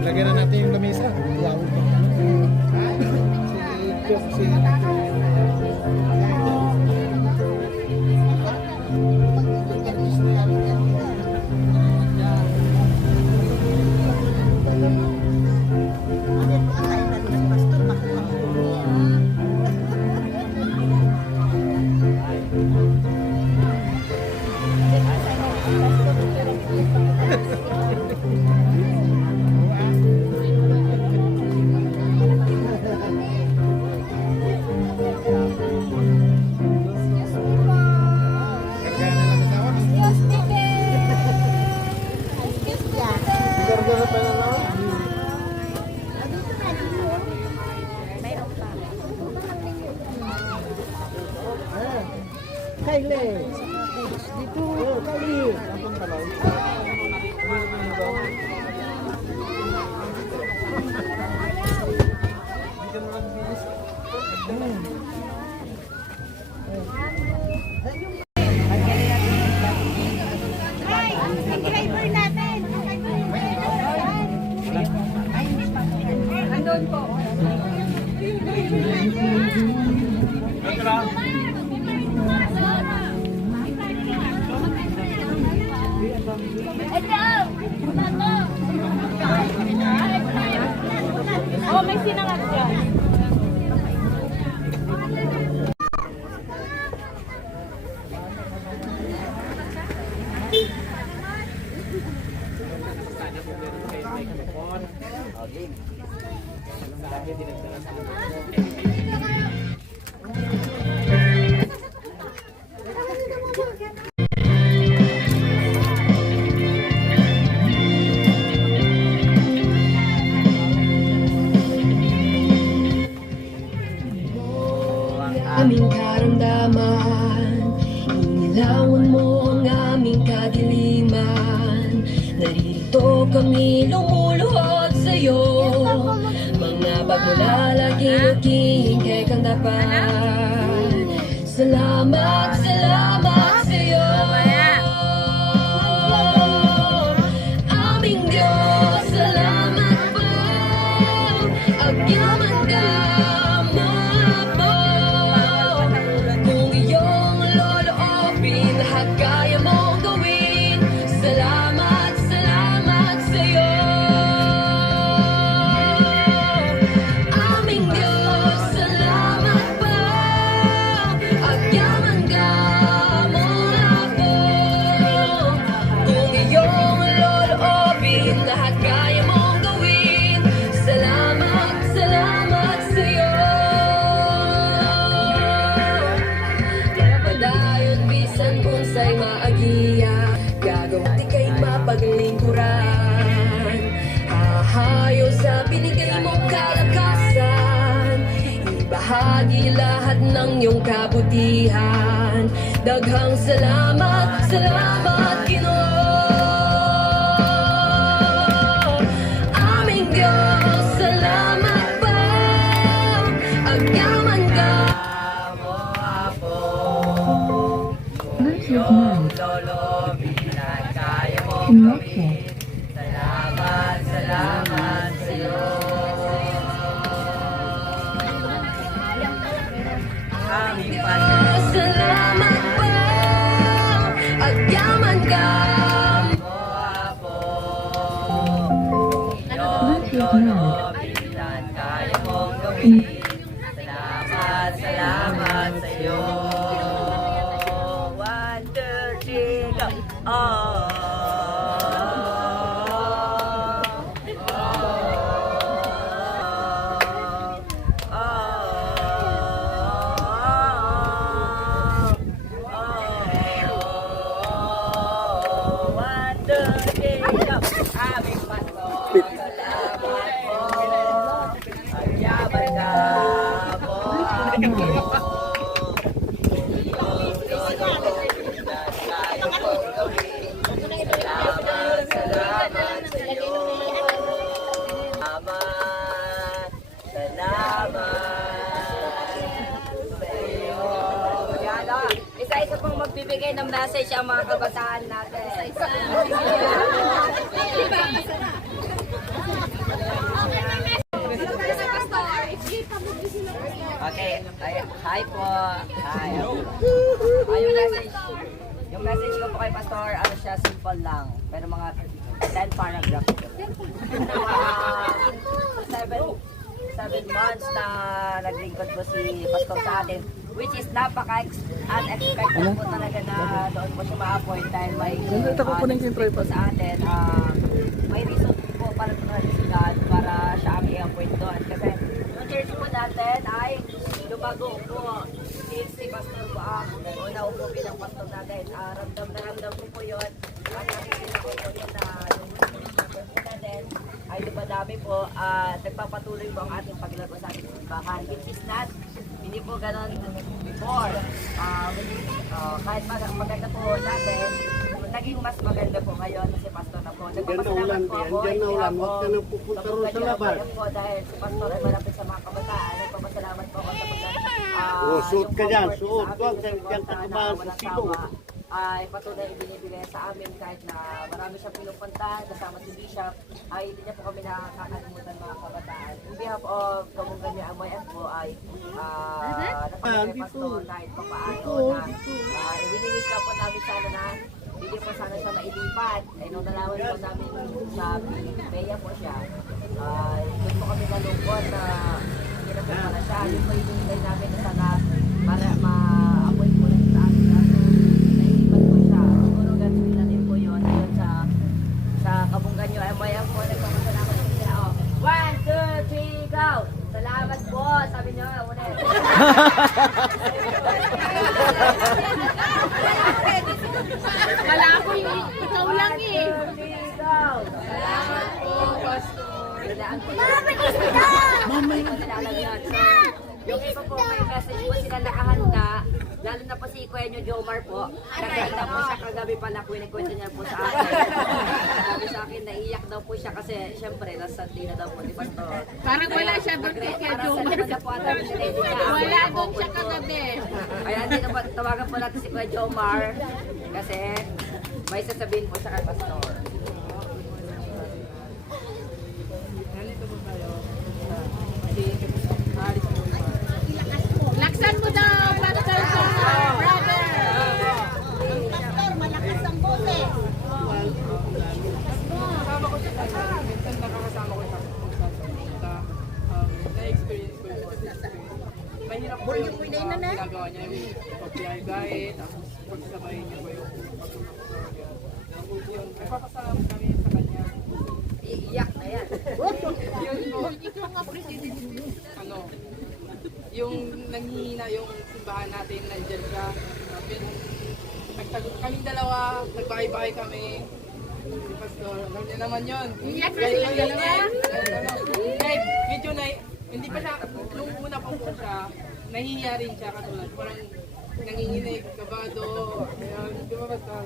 Lagyan na natin yung lamesa. Yawon ko. Si lagyan na lang sa Siguro pa na lang. Kyle. Dito. Kyle. Kampang kalaw. Andun po. Oh, may sinangag dyan. Aming karamdaman, inilawan mo ang aming kadiliman. Narito kami lumuluhod sa'yo, mga pagmulalang kinukihingkay kang dapat. Salamat, salamat sa'yo, aming Diyos, salamat po. Agyaman ka mo po, kung iyong loloobin, lahat kaya mong gawin. Salamat, salamat sa'yo, aming Diyos, salamat po. Agyaman ka mo po, kung iyong loloobin, lahat kaya mong gawin. Salamat, salamat sa'yo. Padayon bisan unsay maagiya, gagawa di kay mapaglingkuran. Hahayo sa binigay mong kalakasan, ibahagi lahat ng iyong kabutihan. Daghang salamat, salamat Ginoo. Aming Diyos, salamat po. Agyaman ka mo apo, Bluetooth mode Lolobinan kaya mo connected. Salamat, salamat sa'yo. Aming Panginoon. salamat po. Agyaman ka Mo apo. Bluetooth mode Lolobinan kaya mong gawin. Salamat, salamat sa'yo. 1, 2, 3, go. Salamat sa iyo. Isa-isa pong magbibigay ng message ang mga kabataan natin. Isa-isa. Okay. Hi po. Hi. Yung message ko po kay Pastor, ano siya, simple lang. Pero mga 10 paragraphs. 7 months na naglingkod po si Pastor sa atin, which is unexpected po talaga na doon po siya ma-appoint dahil may po sa atin. May reason po para tradisyon para siya ang i-appoint doon. Kasi yung church po natin ay lumago po. Si Pastor po ang una po bilang pastor natin. Ramdam na ramdam po yun. At nakikita ko po yun na yung natin ay dumadami po at nagpapatuloy po ang ating paglago sa ating simbahan, which is not, hindi po ganon before. Kahit maganda po natin, naging mas maganda po ngayon si Pastor na po. Nagpapasalamat po ako, hindi ako kabugan po dahil si Pastor ay malapit sa mga kabataan. Nagpapasalamat po ako sa suot ka dyan, suot. Huwag dyan katabahan sa silo. Ay patuloy ibinibigay sa amin kahit na marami siyang pinupuntahan kasama si Bishop, ay hindi niya po kami nakakalimutan mga kabataan. In behalf of Kamungan niya Amoyan po ay nakapagay Pastor kahit pa paano na winiwish ka po namin sana na hindi po sana siya mailipat. Ay nung nalaman po namin sa Beya po siya, doon po kami nalungkot na hindi na po pala siya. Yun po hinihintay namin na sana para ma-appoint po lang sa amin. Kabunggan nyo ay mayang po, nagpapasalamat po sila. 1, 2, 3, go! Salamat po! Sabi nyo, ulit. Kala ko yung ikaw lang eh. 1, 2, 3, go! Salamat po, Pastor. Yung iba po, may message po sila nakahanda. Lalo na po si Kuya nyo Jomar po. Nagkita po siya kagabi pa na kwento niya po sa akin. Sabi sa akin, naiyak daw po siya kasi syempre, last Sunday na daw po ni Pastor. Parang wala siya doon kay Kuya Jomar. Wala doon siya kagabi. Kaya hindi na po, tawagan po natin si Kuya Jomar kasi may sasabihin po siya kay Pastor. Laksan mo daw, Pastor Jomar, brother. Kasama ko siya kasi minsan nakakasama ko siya sa salita. Na-experience ko yung experience. Mahirap po yung ginagawa niya yung pagbiyahe-biyahe, tapos pagsabayin niya po yung pagsumakasarga. Nagpapasalamat kami sa kanya. Iiyak na yan. Yung nanghihina yung simbahan natin, nandiyan ka. Kaming dalawa, nagbahay-bahay kami. Pastor, alam niya naman yun. Iyak na sila dalawa. Kahit medyo na, hindi pa siya, nung una pa po siya, nahihiya rin siya katulad. Parang nanginginig, kabado. Ayan, di ba basta?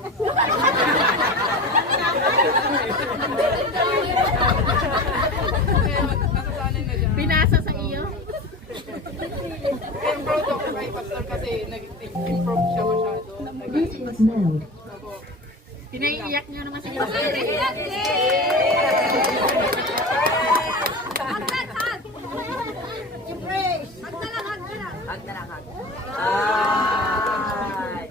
Kaya nasasanay na siya. Pinasa sa iyo. Kaya proud ako kay Pastor kasi nag-improve siya masyado. This is now. Ako, Pinaiiyak niyo naman si iyo. Hag na lang, hag. Ay!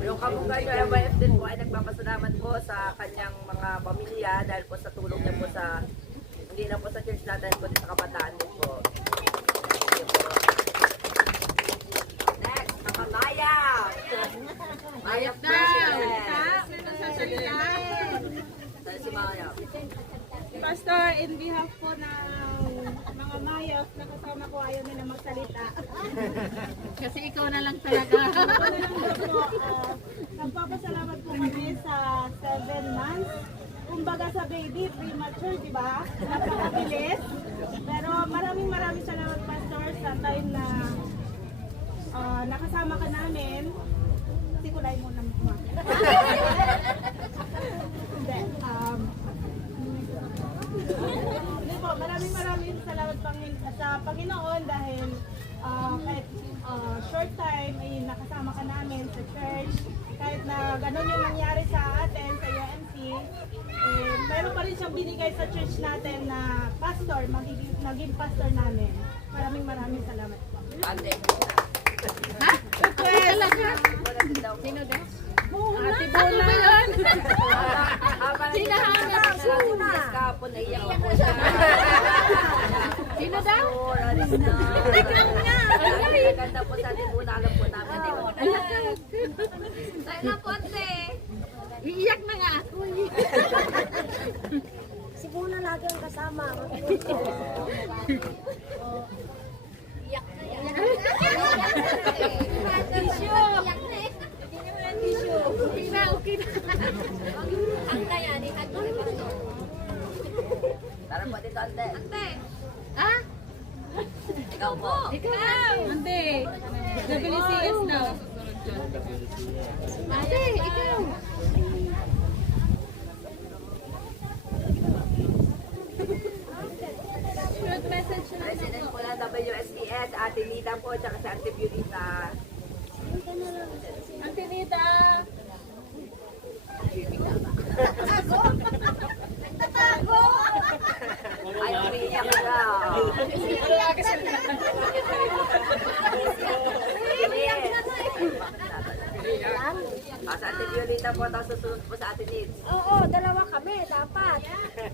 Yung kabungay ko MYF din po ay nagpapasalamat po sa kanyang mga pamilya dahil po sa tulong niya po sa, hindi lang po sa church natin, kundi sa kabataan din po. Next, Maya! Maya President! Si Maya. Pastor, in behalf po ng mga mayos na kasama ko, ayaw nila magsalita. Kasi ikaw na lang talaga. Nagpapasalamat po kami sa 7 months. Kumbaga sa baby, premature, di ba? Napakabilis. Pero maraming salamat, Pastor. Pastor, sa time na nakasama ka namin. Sikulay mo na mukha. Hindi. Hindi po, maraming salamat sa Panginoon dahil kahit short time ay nakasama ka namin sa church. Kahit na ganun yung nangyari sa atin, sa UMC, meron pa rin siyang binigay sa church natin na pastor, naging pastor namin. Maraming salamat po. Ate. Ha? Sino daw? Ate Bola. Sinahanap suna. Kahapon ay iyak ako siya. Sino daw? Ikaw nga. Ganda po sa atin muna. Alam po namin. Tayo na po ate. Iiyak na nga ako. Si Buna lagi ang kasama. Iyak na yan. Okay na. Ang kaya, di hag mo pa ito. Tara po dito ate. Ate! Ha? Ikaw po. Ikaw! Ante! WCS na. Ate, ikaw! Short message na. President po ng WSPS, Ate Nita po, tsaka si Ate Violeta. Ante Nita! Nagtatago! Ay, umiiyak na. Sa Ate Violeta po, tapos susunod po sa Ate Nits. Oo, dalawa kami, dapat.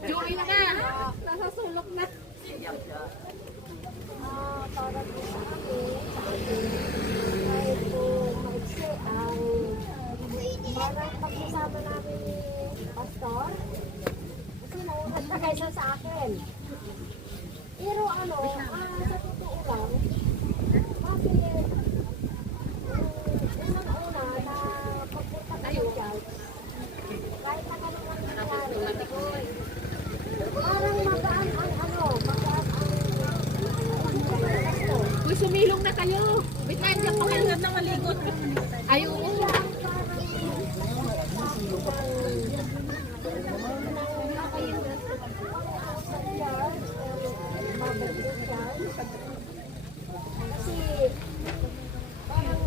Join na! Nasa sulok na. Iyak siya. Para po sa amin, kahit po maiksi ang parang pag-usama namin ni Pastor, kasi naunad na kaysa sa akin. Pero sa totoo lang, kasi unang-una na pagpunta kayo dyan, kahit na ganun ang nangyari, parang magaan ang magaan ang Uy, sumilong na kayo! Wait na, hindi ako makalingat na maligot. Ayaw mo. Kasi parang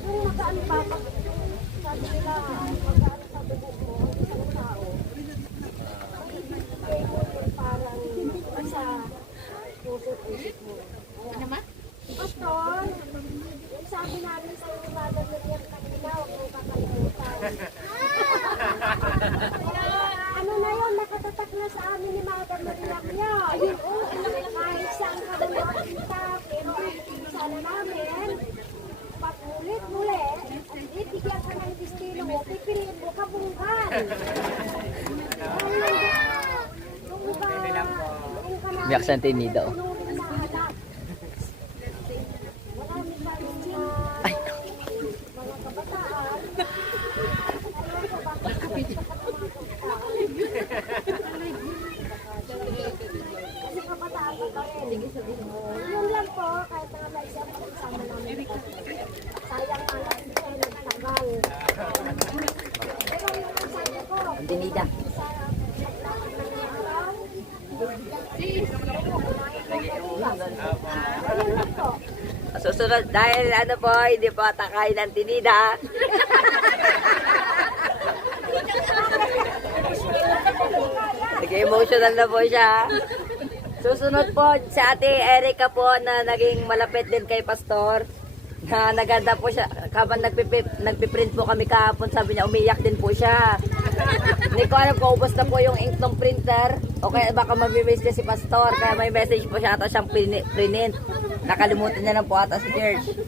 yung magaan pa sabi nila magaan sa dugo mo ang isang tao kaya mo yung parang sa puso-isip mo. Ano ma? Pastor, yung sabi namin sa iyo Mother Miriam kanina, huwag mong kakalimutan. Ano na yun, nakatatak na sa amin ni Mother Miriam yun. Kahit saan ka mo kita, pero sana namin, muli, ibigyan ka ng destino mo, pipiliin mo kabungkan. Yung iba, yung ka na, Biyak sa Tinida. tunurin sa anak. Marami pa rin mga kabataan. Alam ko bakit kasi kabataan pa rin. Yun lang po, kahit na naisip ko sama namin. Sayang anak ko nagtagal. Pero yung sabi ko, Ang Tinida. sa paglakan ng araw, ayun lang po. Susunod, dahil ano po, hindi po atakain ng Tinida. Sige, emotional na po siya. Susunod po sa Ate Erica po na naging malapit din kay Pastor. Na naganda po siya. Habang nagpiprint po kami kahapon, sabi niya umiyak din po siya. Hindi ko alam kung ubos na po yung ink ng printer. O kaya baka mamimiss niya si Pastor. Kaya may message po siya ata siyang print. Nakalimutan niya lang po ata si Church.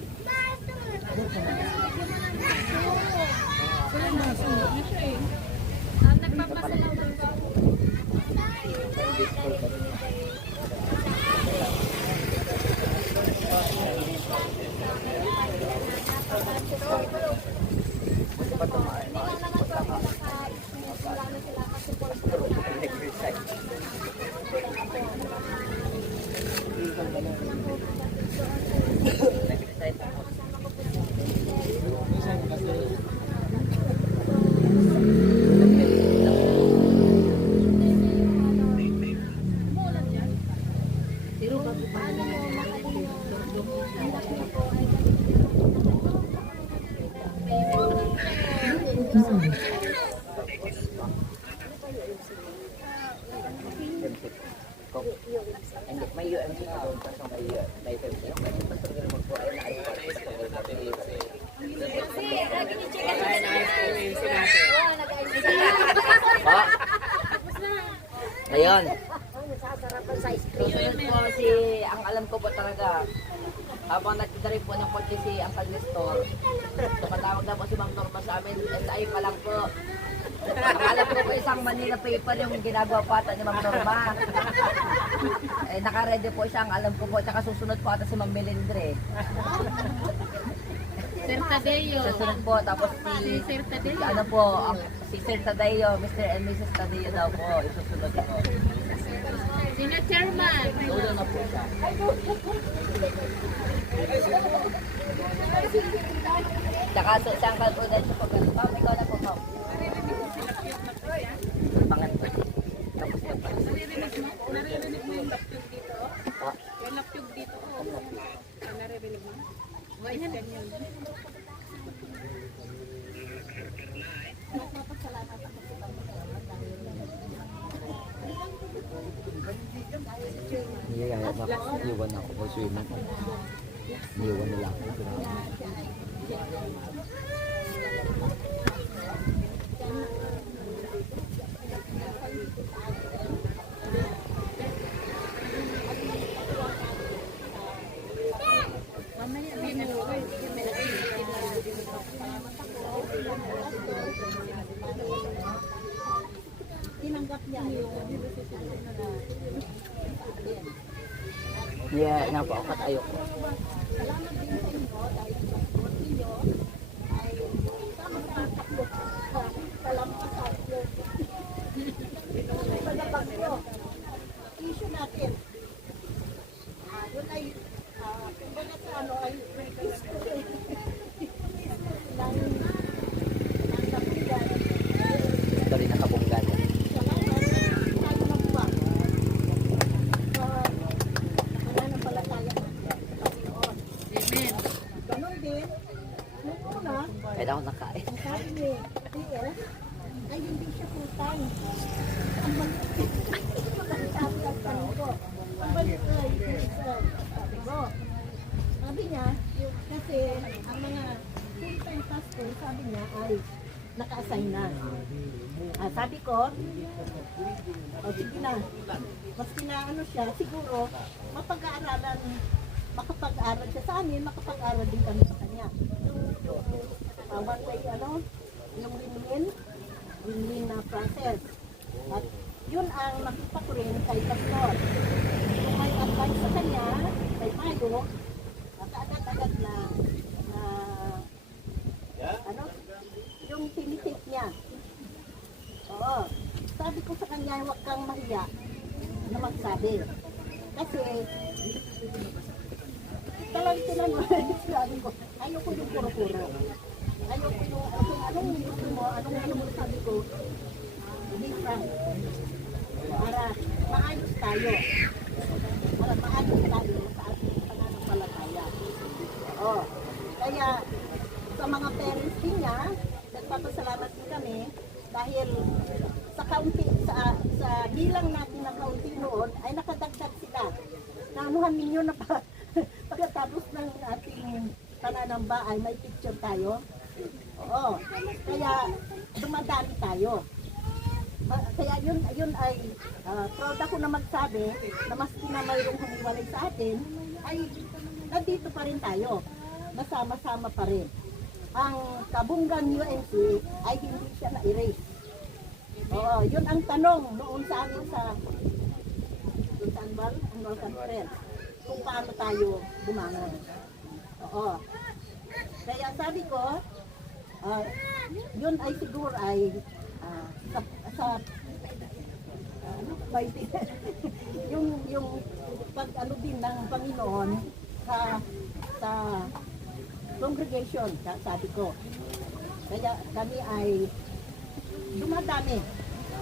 yung kanyang pastor mo po ay naayos. Ngayon, susunod po si, ang alam ko po talaga, habang nagtita rin po ng kotse si Uncle Nestor, tumatawag na po si Ma'am Norma sa amin, SI pa lang po. Ang alam ko po isang Manila paper yung ginagawa po ata ni Ma'am Norma. Naka-ready po siya, ang alam ko po, tsaka susunod po ata si Ma'am Melindre. Sir Tadeo. Susunod po, tapos ano po, si Sir Tadeo, Mr. and Mrs. Tadeo daw po, isusunod po. Sino chairman? Ulo na po siya. Tsaka sa Uncle Prudencio po, Ma'am, ikaw na po, Ma'am. Pangat po. Tapos na po. Naririnig mo yung laptop dito? Yung laptop dito? Naririnig mo? Voice yan yun. Niyaya ba? Iwan ako po swimming. Niwan nila ako. Yeah, napakakat ayok. Issue natin. Yun ay, kumbaga sa ano ay Ito rin nakabunggan. Ganon din, nung una, Kaya ako nakain. ang sabi ni TL, ay hindi siya full-time. Ang balik, sabi ang tanong ko, ang balik ay, sabi ko, sabi niya, kasi ang mga full-time pastor, sabi niya ay naka-assign na. Sabi ko, sige na, maski na ano siya, siguro, mapag-aaralan, makapag-aral siya sa amin, makapag-aral din kami sa kanya. One way, yung win-win na process. At yun ang nakita ko rin kay Pastor. Kung may advice sa kanya, kay Mayo, agad-agad na yung tinitake niya. Oo. Sabi ko sa kanya, huwag kang mahiya na magsabi. Kasi, talagang tinanong, sabi ko, ayoko yung puro-puro. Ayoko yung, anong gusto mo, anong mo, sabi ko, be frank. Para maayos tayo. Para maayos tayo sa ating pananampalataya. Oo. Kaya, sa mga parents din niya, nagpapasalamat din kami dahil sa kaunti, sa bilang natin na kaunti noon, ay nakadagdag sila. Naanuhan ninyo na pagkatapos ng ating pananamba ay may picture tayo. Oo. Kaya dumadali tayo. Kaya yun ay proud ako na magsabi na maski na mayroong humiwalay sa atin, ay nandito pa rin tayo. Nasama-sama pa rin. Ang Kabungan UNC ay hindi siya na-erase. Oo, yun ang tanong noon sa amin sa annual conference. Kung paano tayo bumangon. Oo. Kaya sabi ko, yun ay siguro ay yung pag ano din ng Panginoon sa congregation, sabi ko. Kaya kami ay dumadami.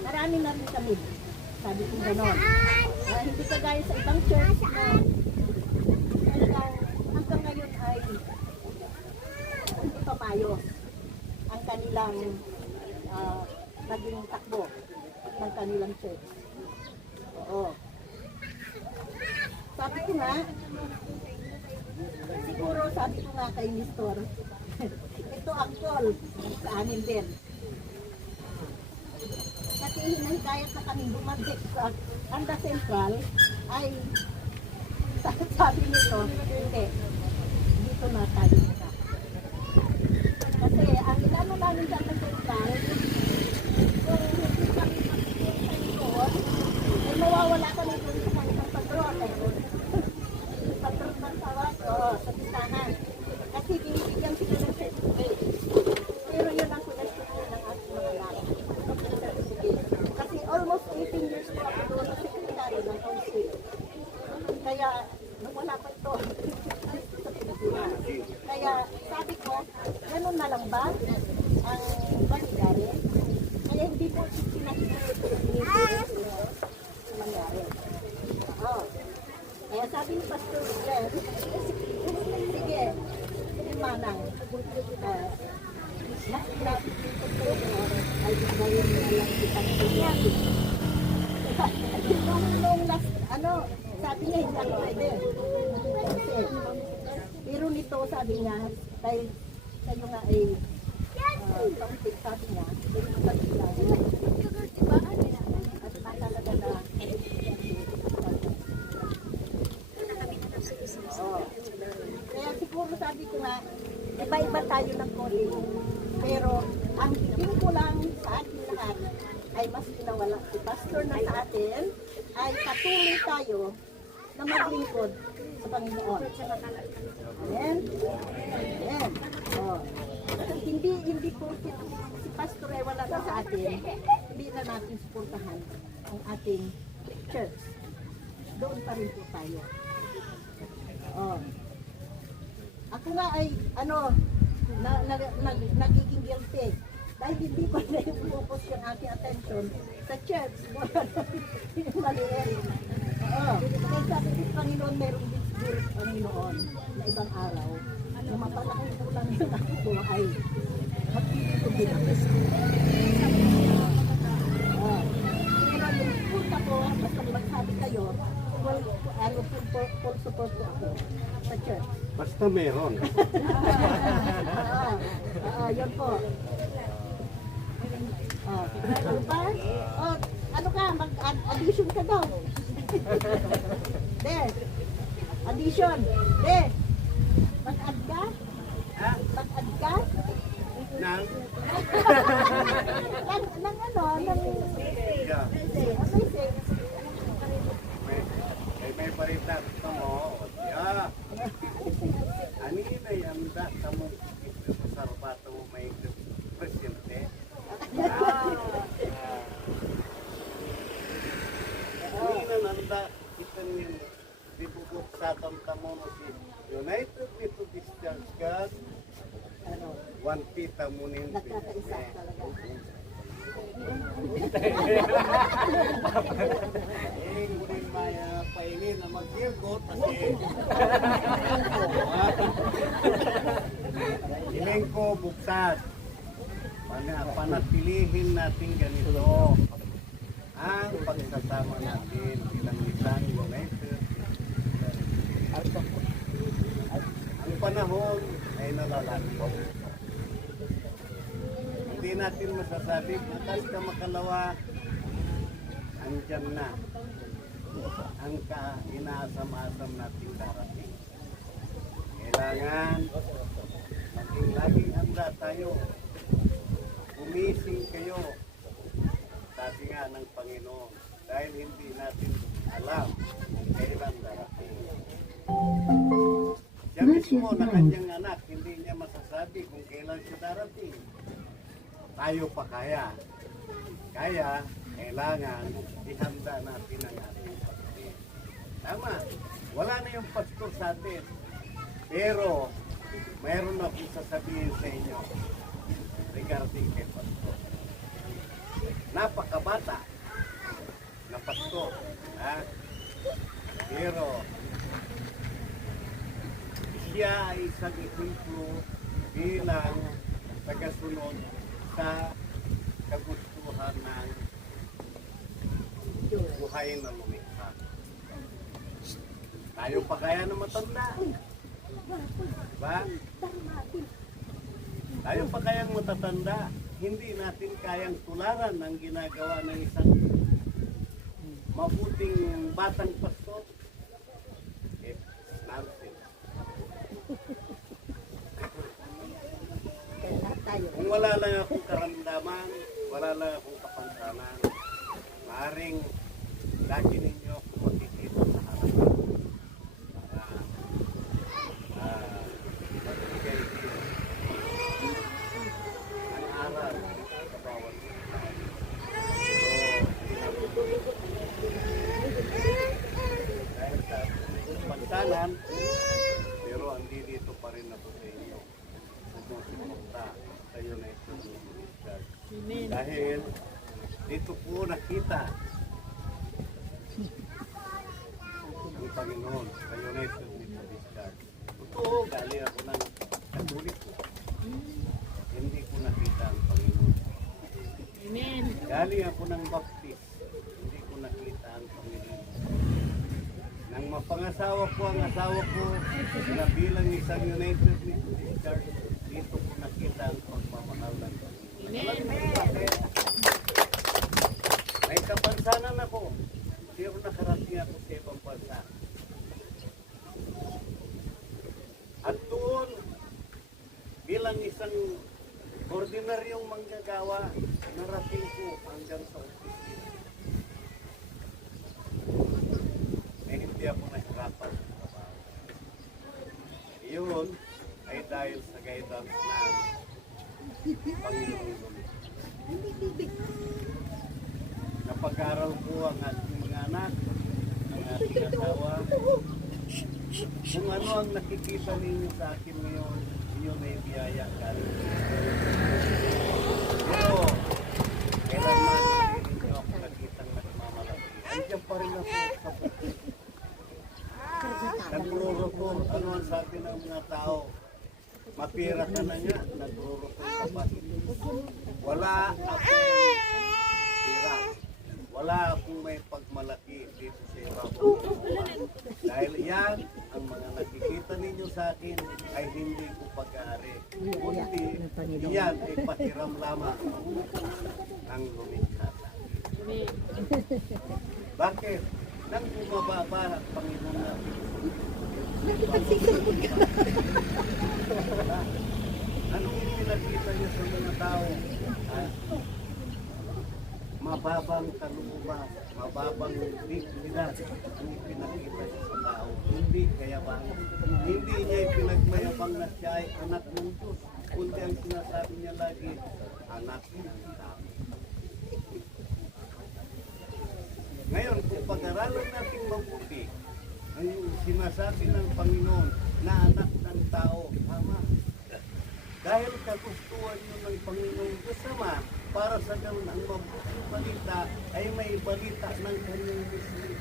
Marami na rin kami. Sabi ko gano'n. Hindi kagaya sa ibang church na talagang hanggang ngayon ay hindi pa maayos ang kanilang naging takbo ng kanilang church. Oo. Sabi ko nga, sabi ko nga kay Nestor, ito ang call sa amin din. Kasi hinahikayat na kami bumalik sa Anda Central, ay sabi nito, hindi, dito na tayo muna. Kasi ang inano namin sa Anda Central, kung hindi kami mag-stay doon, ay mawawala kami doon sa kanilang patron. Patron ng tawag, sa bisahan. Kasi binibigyan sila ng certificate. Pero yun ang pinagpipili ng ating mga lahat. Kasi almost 18 years po ako doon sa secretary ng council. Kaya, nung wala pa ito, sa Pilipinas. Kaya, sabi ko, ganun na lang ba ang mangyari? Kaya hindi po mangyari. Oo. Kaya sabi ni Pastor Glenn, sige, manang, mas grabe dito po, ay bayan na lang kitang pagyabi. Nung last, sabi niya, hindi ako pwede. Pero nito, sabi niya, dahil kayo nga ay, sabi niya, sabi niya, at matalaga na, kaya siguro sabi ko nga, iba-iba tayo ng calling. Pero ang hingin ko lang sa atin lahat ay mas pinawala si Pastor na sa atin ay patuloy tayo na maglingkod sa Panginoon. Amen? Amen. Oh. Hindi po si Pastor ay wala na sa atin, hindi na natin suportahan ang ating church. Doon pa rin po tayo. Oh. Ako nga ay nagiging guilty dahil hindi pa na yung focus yung ating attention sa church. Maliit. Oo. Kaya sabi ng Panginoon, merong spirit Panginoon na ibang araw na mapalaking ulang yung ako ay magpipito din ako. Pero yung punta ko, basta magsabi kayo, full support ko ako sa church. Basta meron. Yun po. Ano ba? Ano ka? Mag-addition ka daw. De. Addition. De. Mag-add ka? Mag-add ka? Nang? Nang ano? Nang... Yeah. Amazing. May parita ito mo. Yeah. Ani na yan da kamu sa sarbato may presidente. Ani na nanda kita niyo dibukot sa tamo mo si United Methodist Church God. One pita mo nin. Nagkakaisa talaga. Ngunit maya paingin na mag-irgot kasi hiling ko buksan. Panatilihin natin ganito ang pagsasama natin bilang isang united. Ang panahon ay nalalako. Hindi natin masasabi bukas ka makalawa, andyan na ang inaasam-asam nating darating. Kailangan maging laging handa tayo. Gumising kayo, sabi nga ng Panginoon, dahil hindi natin alam kailan darating. Siya mismo na kanyang anak, hindi niya masasabi kung kailan siya darating. Tayo pa kaya. Kaya, kailangan ihanda natin ang ating pagkain. Tama, wala na yung pastor sa atin. Pero, mayroon na akong sasabihin sa inyo regarding kay pastor. Napakabata na pastor. Ha? Pero, siya ay isang exemplo bilang tagasunod sa kagustuhan ng buhay na lumikha. Tayo pa kaya na matanda. Diba? Tayo pa kayang matatanda, hindi natin kayang tularan ang ginagawa ng isang mabuting batang pastor. It's nonsense. Kung wala lang akong karamdaman, wala lang akong kapansanan, maaaring lagi ninyo akong makikita sa harapan para magbigay din ng aral sa bawat isa. Dahil sa pansanan, pero hindi dito pa rin ako sa inyo. Sumusuporta sa United Methodist Church. Dahil dito po nakita ang Panginoon sa United Methodist Church. Totoo, galing ako ng Katoliko. Hindi ko nakita ang Panginoon. Amen. Galing ako ng Baptist. Hindi ko nakita ang Panginoon. Nang mapangasawa ko ang asawa ko na bilang isang United Methodist Church, dito ko nakita ang pagmamahal ng Panginoon. Alam niyo bakit? May kapansanan ako. Pero nakarating ako sa ibang bansa. At doon, bilang isang ordinaryong manggagawa, narating ko hanggang sa opisina. Eh, hindi ako nahirapan sa trabaho. Iyon ay dahil sa guidance ng Panginoon. Napag-aral ko ang ating mga anak, ang ating asawa. Kung ano ang nakikita ninyo sa akin ngayon, iyon ay biyaya galing. Pero, kailanman ninyo ako nakitang nagmamalaki. Andiyan pa rin ako sa puso. Nagrurukong, ano ang sabi ng mga tao? Mapira ka na nga, nagrurukong ka pa. Wala akong pira. Wala akong may pagmalaki dito sa ibabaw. Dahil yan, ang mga nakikita ninyo sa akin ay hindi ko pag-aari. Kundi, yan ay pahiram lamang ng lumikha sa akin. Bakit? Nang bumababa ang Panginoon natin. Anong pinakita niya sa mga tao? Mababang kalooban, mababang dignidad ang ipinakita niya sa tao. Hindi kayabang. Hindi niya ipinagmayabang na siya ay anak ng Diyos. Kundi ang sinasabi niya lagi, anak ng tao. Ngayon, kung pag-aralan natin mabuti, ang sinasabi ng Panginoon na anak ng tao, tama. Dahil kagustuhan nyo ng Panginoon kasama, para sa ganun ang mabuting balita ay may balita ng kanyang mismo.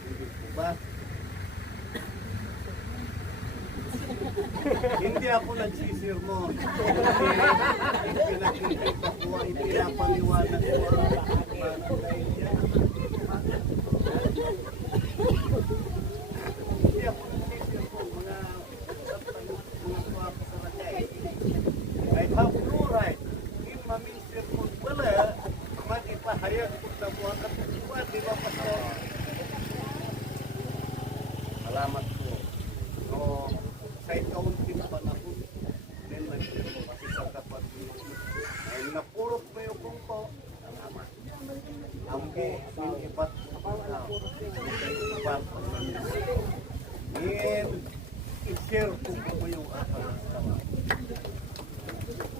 Hindi po ba? Hindi ako nagsisirmon. Ipinakikita ko ang ipinapaliwanag ko ang lahat ng dahil yan. Hindi ako nagsisirmon. Mga kuwapo sa lagay. I have no right. In mamisirmon wala, mag-ipahayag ko sa buwan at buwan. Di ba, Pastor? Salamat po. So, sa ikaunting panahon, then nagsipo kasi sa kapatid ay napurot mo yung kumpo. Salamat. Ang yung iba't tao, iba't and i-share ko po yung aking sama.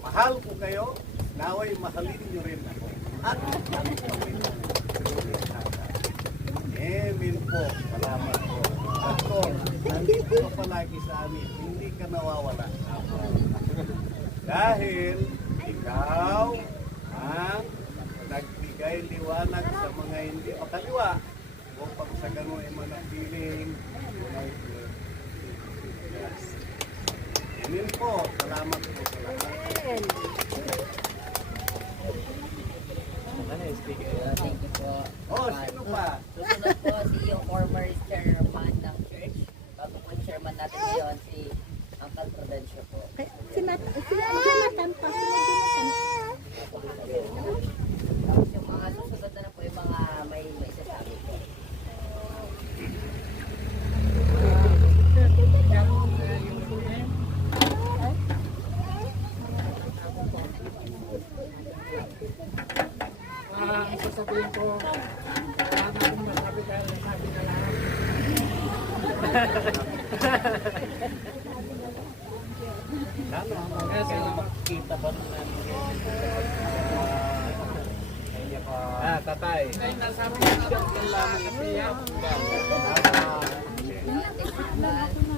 Mahal ko kayo, naway mahalin nyo rin ako. At ang Panginoon. Amen po. Salamat po. Pastor, nandito ka palagi sa amin. Hindi ka nawawala. Dahil ikaw ang nagbigay liwanag sa mga hindi makaliwa upang sa gano'n ay manatiling united. Yes. Amen po. Salamat po. Salamat. Thank you po. Oh, sino pa? Susunod po si yung former chairman ng church, bago po chairman natin ngayon si Uncle Prudencio po. Jonathan pa. Tapos yung mga susunod na po yung mga may isasabi po. Ang sasabihin ko, wala na akong masabi dahil nasabi na lahat. Kaya salamat. Kita pa rin namin. Tatay. Ay, nasabi na natin yung laman na siya.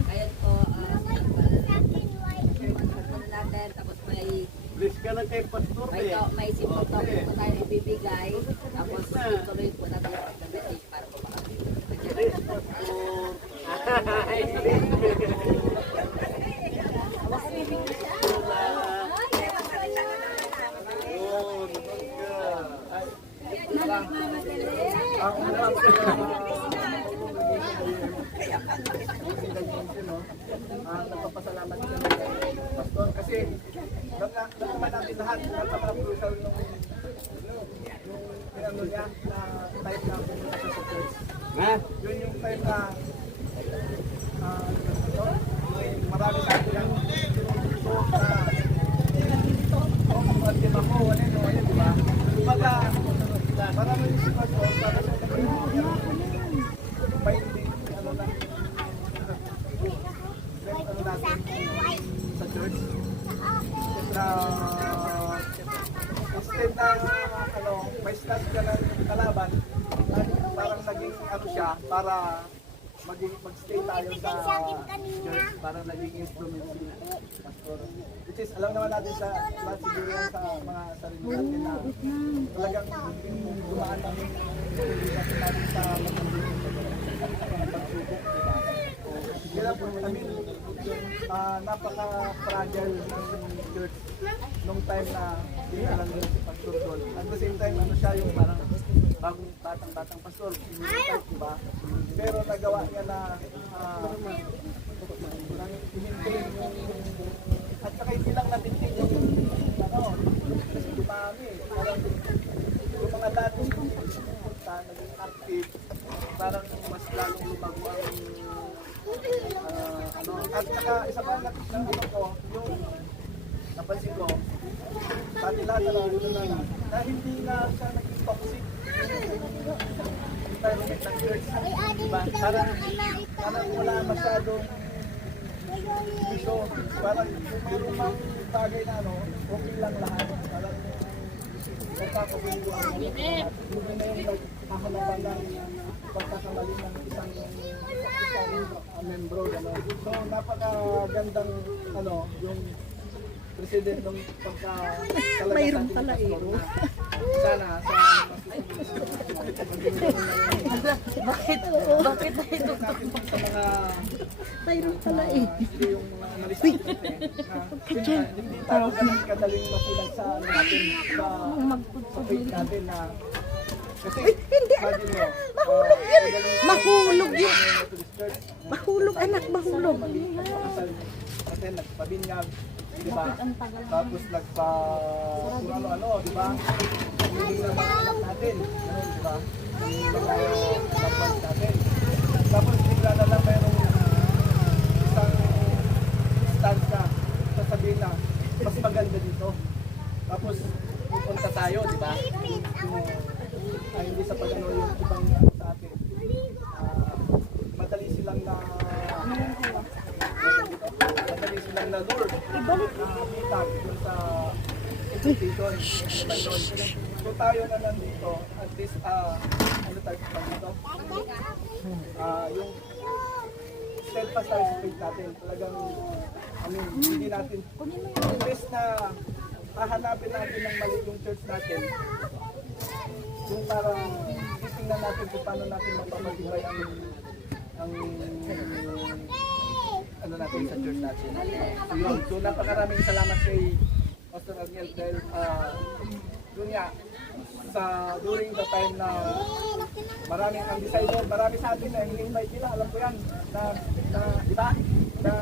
Kaya po, natin, tapos may Bless ka na kay Pastor eh. may simple topic po tayo ibibigay. Tapos tuloy po natin yung message para po makakita. Nagpapasalamat ko kay Pastor kasi naman natin lahat napaka-crucial nung pinano niya na type na pumunta sa church. Yun yung type na marami sa atin yung tinutusok na ang di ba ko, di ba? Kumbaga, marami yung si Pastor para sa may ano na natin sa church. Instead na may start ka ng kalaban, parang naging ano siya para mag-stay tayo sa church, parang naging instrument si Pastor. Which is, alam naman natin sa lahat siguro yan sa mga sarili natin na talagang dumaan namin natin sa pagsubok. Kaya po kami, napaka-fragile ng church nung time na inalang nila si Pastor Sol. At the same time, ano siya yung parang bagong batang pastor, diba? Pero nagawa niya na i-maintain yung at saka hindi lang natintin yung kasi dumami. Parang yung mga dating punta, naging active, parang mas lalong lumago ang at saka isa pa na yung napansin ko sa nila na hindi na siya naging toxic environment ng church, diba? Parang wala masyadong issue, parang kung mayroong mga bagay na okay lang lahat, parang magkakabunuan hindi na yung nagkakalaban ng pagkakamali ng isang membro, gano'n. So, napakagandang, yung president ng pagkakalaga Mayroon pala eh. Sana, Bakit na ito? natin sa mga Mayroon pala eh. yung mga analista natin na hindi tayo ganun kadaling mapilag sa natin sa faith natin na kasi Hindi anak, mahulog yun. Mahulog yun. Mahulog anak, mahulog. Kasi nagpabinyag, di ba? Tapos kung ano-ano, di ba? Hindi na mga natin, di ba? Mga natin. Tapos bigla na lang mayroong isang stand ka, sasabihin na, mas maganda dito. Tapos pupunta tayo, di ba? Hindi sa pag-ano yung ibang sa atin. Madali silang na lure. Bitag dun sa invitation. So tayo na nandito, at least, ano tayo pa dito? Yung steadfast tayo sa faith natin. Talagang, hindi natin, imbes na hahanapin natin ng mali yung church natin, yung parang titingnan natin kung paano natin mapapatuloy ang ano natin sa church natin. So yun, so napakaraming salamat kay Pastor Arnel dahil yun nga, during the time na maraming undecided, marami sa atin na hindi invite nila, alam ko yan, na di ba? na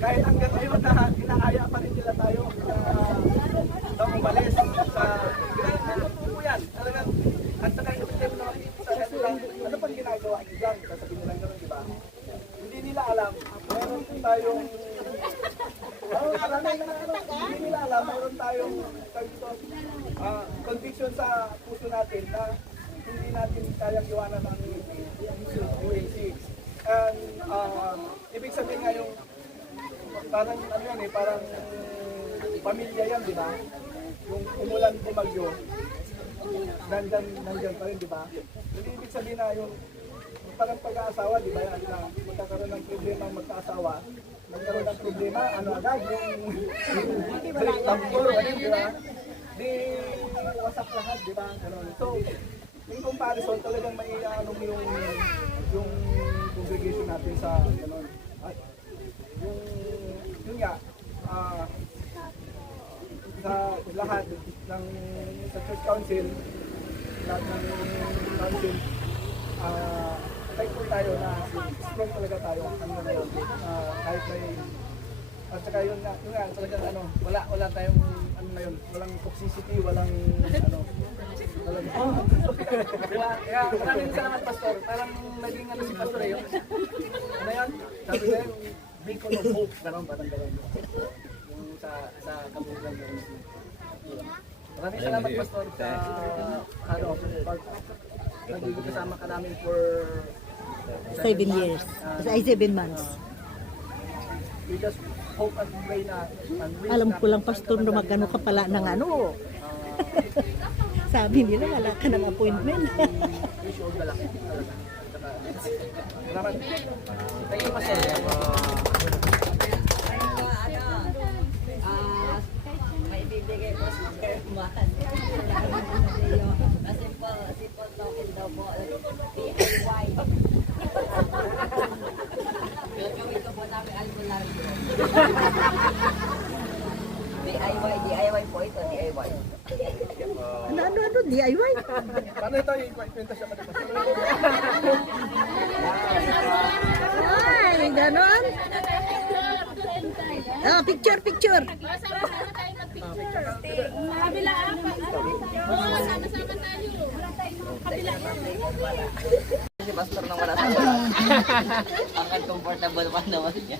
kahit hanggang ngayon na inaaya pa rin nila tayo na umalis sa ganun po yan. Talagang at saka yung time na sa lang, ano pang ginagawa niyo dyan? Sasabihin nila gano'n, di ba? Hindi nila alam, meron po tayong hindi nila alam, meron tayong conviction sa puso natin na hindi natin kayang iwanan ang UAC. And ibig sabihin nga yung parang ano yan eh, parang pamilya yan, di ba? Yung umulan bumagyo, nandyan pa rin, di ba? Hindi ibig sabihin na yung parang pag-aasawa, di ba yan, na magkakaroon ng problema ang magkaasawa, magkaroon ng problema, ano agad, yung break tambor, di ba? Di wasak lahat, di ba? So, in comparison, talagang may ano yung congregation natin sa gano'n. At yun nga, sa lahat ng sa church council, lahat ng council, thankful tayo na strong talaga tayo hanggang ngayon. Kahit may at saka yun nga talagang ano, wala tayong ano na yun, walang toxicity, walang ano, kaya maraming salamat, Pastor. Parang naging ano si Pastor yun. Ano yan? Sabi niya yung beacon of hope, parang gano'n. Yung sa kabulan yun. Maraming salamat, Pastor, sa ano, nagiging kasama ka namin for 7 years. Ay, 7 months. We just hope and pray na Alam ko lang, Pastor, na magano ka pala ng ano. Sabi nila, wala ka ng appointment. wish all the luck talaga. Salamat. Thank you, Pastor. May bibigay po sa kumahan. Kasi po, simple token daw po, DIY. Gagawin ko po namin albularyo. DIY po ito, DIY. Ano, DIY? Paano ito i-kwenta siya pa dito? Ay, ganon. Picture. Kabila apat. Oo, sama-sama tayo. Kabila. Si Pastor nang wala sa ang uncomfortable pa naman niya.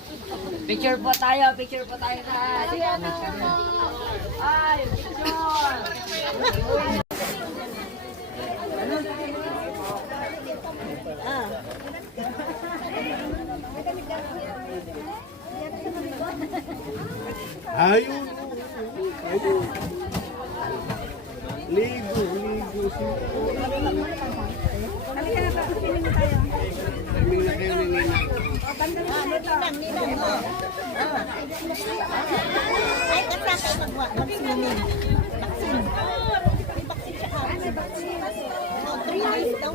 Picture po tayo na. Sige, ay, picture! Ayun. Ligo siya. Lamig na kayo ni Nina. Ay, kasi kayo mag-swimming. Vaccine. May vaccine siya ka. May vaccine. 3 days daw.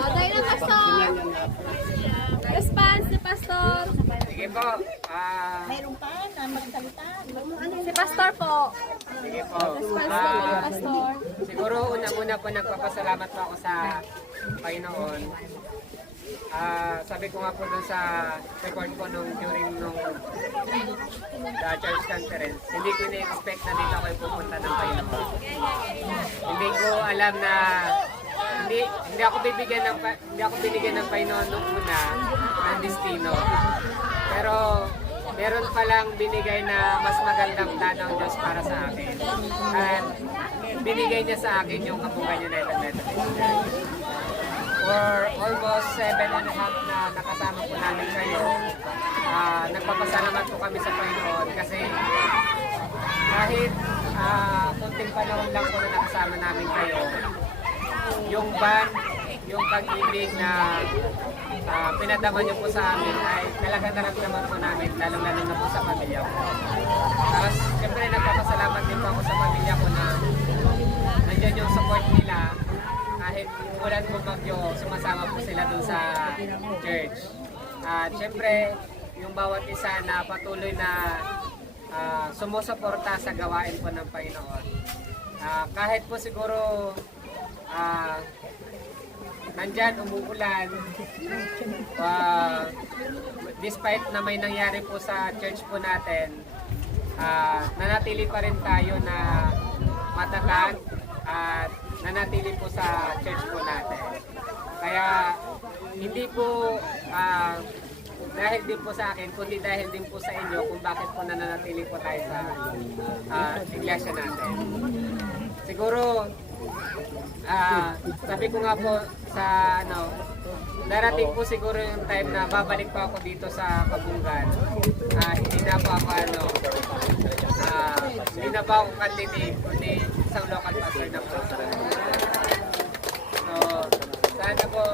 Tayo na, Pastor. Response ni Pastor. Sige po. Mayroon pa na magsalita. Si Pastor po. Sige po. Response ni Pastor. Siguro unang-una po nagpapasalamat po ako sa Panginoon. Sabi ko nga po dun sa record ko during the church conference, hindi ko na-expect na dito ako pupunta ng Panginoon. Hindi ko alam na hindi ako binigyan ng Panginoon nung una ng destino. Pero meron palang binigay na mas magandang plano ng Diyos para sa akin. At binigay niya sa akin yung Kabungan United Methodist Church. For almost 7.5 na nakasama po namin kayo, nagpapasalamat po kami sa Panginoon kasi kahit kunting panahon lang po na nakasama namin kayo, yung band, yung pag-ibig na pinadama niyo po sa amin ay talaga naramdaman po namin, lalong-lalo na po sa pamilya ko. Tapos, siyempre nagpapasalamat din po ako sa pamilya ko na nandiyan yung support nila. Kahit ulan po bagyo, sumasama po sila dun sa church. At siyempre, yung bawat isa na patuloy na sumusuporta sa gawain po ng Panginoon. Kahit po siguro nandyan umuulan, despite na may nangyari po sa church po natin, nanatili pa rin tayo na matatag at nanatili po sa church po natin. Kaya hindi po dahil din po sa akin, kundi dahil din po sa inyo kung bakit po nananatili po tayo sa iglesia natin. Siguro, sabi ko nga po sa darating po siguro yung time na babalik po ako dito sa Kabungan. Hindi na po ako hindi na po ako candidate, kundi isang local pastor na po. So, sana po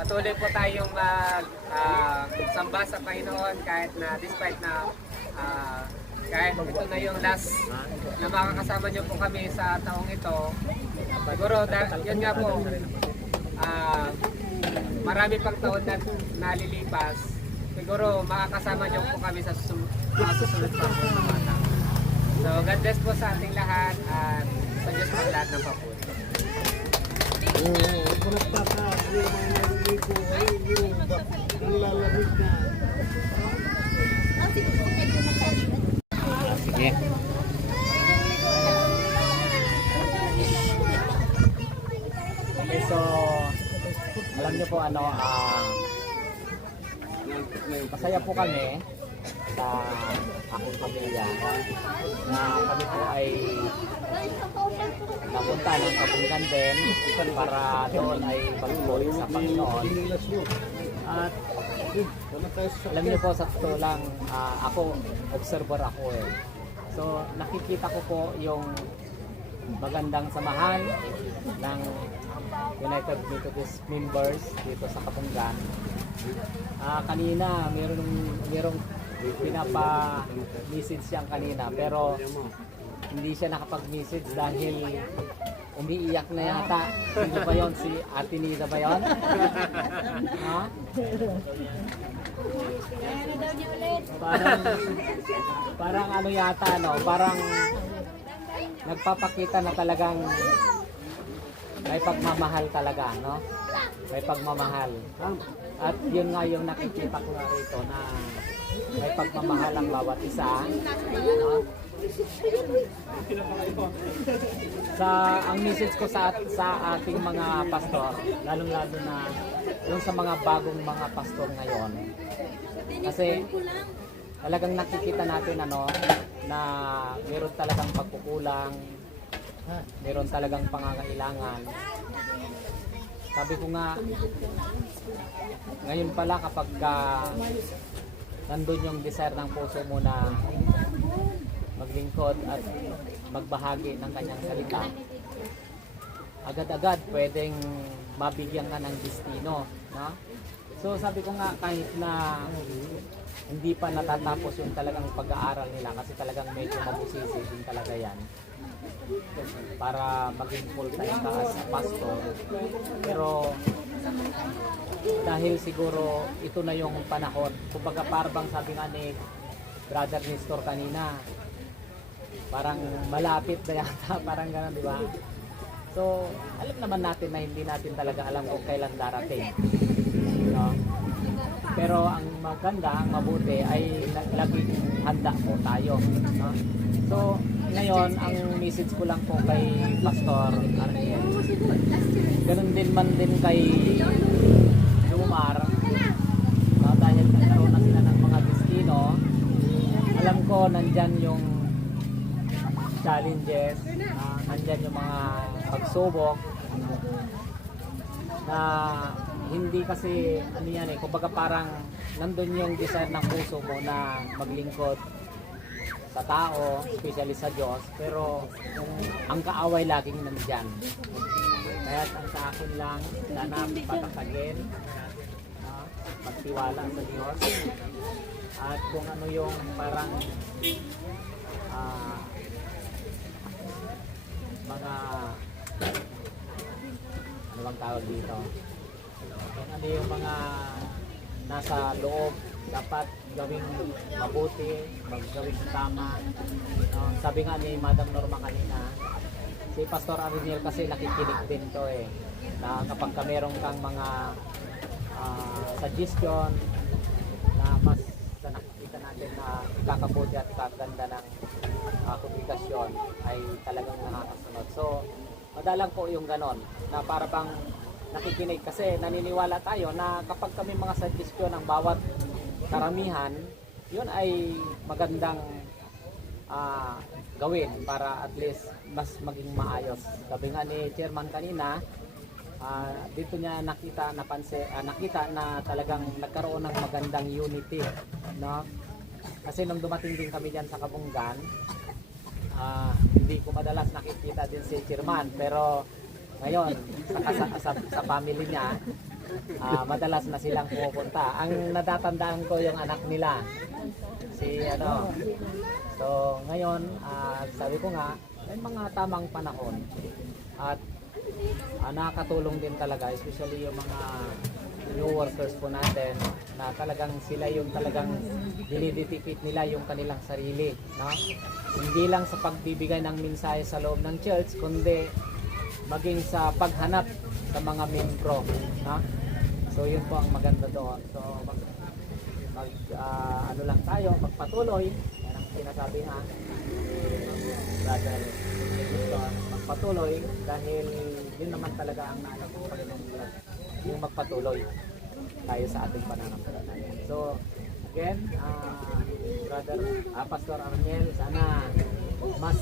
patuloy po tayong samba sa Panginoon kahit na despite na kahit ito na yung last na makakasama nyo po kami sa taong ito. Siguro, yun nga po, marami pang taon na nalilipas. Siguro, makakasama nyo po kami sa susunod pa po na mga tao. So, God bless po sa ating lahat at sa Diyos po lahat ng papuri. Sige. Okay, so alam niyo po masaya po kami sa aking pamilya na kami po ay napunta ng Kabungan din para doon ay pagpuri sa Panginoon. At alam niyo po, sa totoo lang, ako, observer ako eh. So, nakikita ko po yung magandang samahan ng United Methodist members dito sa Kabungan. Kanina, merong pinapa-message siyang kanina, pero hindi siya nakapag-message dahil umiiyak na yata. Sino ba yun? Si Ate Nida ba yun? Ha? Parang ano yata, parang nagpapakita na talagang may pagmamahal talaga, no? May pagmamahal. At yun nga yung nakikita ko nga rito na may pagmamahal ang bawat isa, no? Ang message ko sa ating mga pastor, lalong-lalo na yung sa mga bagong mga pastor ngayon, kasi talagang nakikita natin na meron talagang pagkukulang, meron talagang pangangailangan. Sabi ko nga, ngayon pala kapag nandun yung desire ng puso mo na maglingkod at magbahagi ng kanyang salita, agad-agad pwedeng mabigyan ka ng destino, no? So sabi ko nga, kahit na hindi pa natatapos yung talagang pag-aaral nila, kasi talagang medyo mabusisi din talaga yan para maging full-time ka as pastor, pero dahil siguro ito na yung panahon, kumbaga parang sabi nga ni Brother Nestor kanina, parang malapit na yata, parang gano'n, di ba? So, alam naman natin na hindi natin talaga alam kung kailan darating, no? Pero ang maganda, ang mabuti ay laging handa po tayo, no? So, ngayon, ang message ko lang po kay Pastor Ariel, ganun din man din kay Lumar, no? Dahil nagkaroon na sila ng mga destino, alam ko nandyan yung challenges, nandyan yung mga pagsubok na hindi kasi kumbaga parang nandun yung desire ng puso mo na maglingkod sa tao, especially sa Diyos, pero ang kaaway laging nandyan. Kaya ang sa akin lang, sana patatagin, magtiwala sa Diyos, at kung ano yung parang mga ano bang tawag dito, kung ano yung mga nasa loob, dapat gawing mabuti, maggawing tama. Sabi nga ni Madam Norma kanina, si Pastor Arniel kasi nakikinig din to eh. Na kapag ka meron kang mga suggestion na mas sa nakikita natin na ikakabuti at ikaganda ng publikasyon ay talagang nakakasunod. So, madalang po yung ganon na para bang nakikinig kasi naniniwala tayo na kapag kami mga suggestion ng bawat karamihan, yun ay magandang gawin para at least mas maging maayos. Sabi nga ni Chairman kanina, dito niya nakita na talagang nagkaroon ng magandang unity, no? Kasi nung dumating din kami diyan sa Kabunggan, hindi ko madalas nakikita din si Chairman, pero ngayon sa family niya madalas na silang pumupunta. Ang natatandaan ko yung anak nila, si so ngayon sabi ko nga may mga tamang panahon at nakakatulong din talaga, especially yung mga new workers po natin na talagang sila yung talagang dinidetipit nila yung kanilang sarili, no? Hindi lang sa pagbibigay ng mensahe sa loob ng church, kundi maging sa paghanap sa mga membro, no? So yun po ang maganda doon. So ano lang tayo, magpatuloy. Yan ang sinasabi nga brother, magpatuloy dahil yun naman talaga ang naalala ng Panginoon, yung magpatuloy tayo sa ating pananampalataya. So again, brother Pastor Arniel, sana mas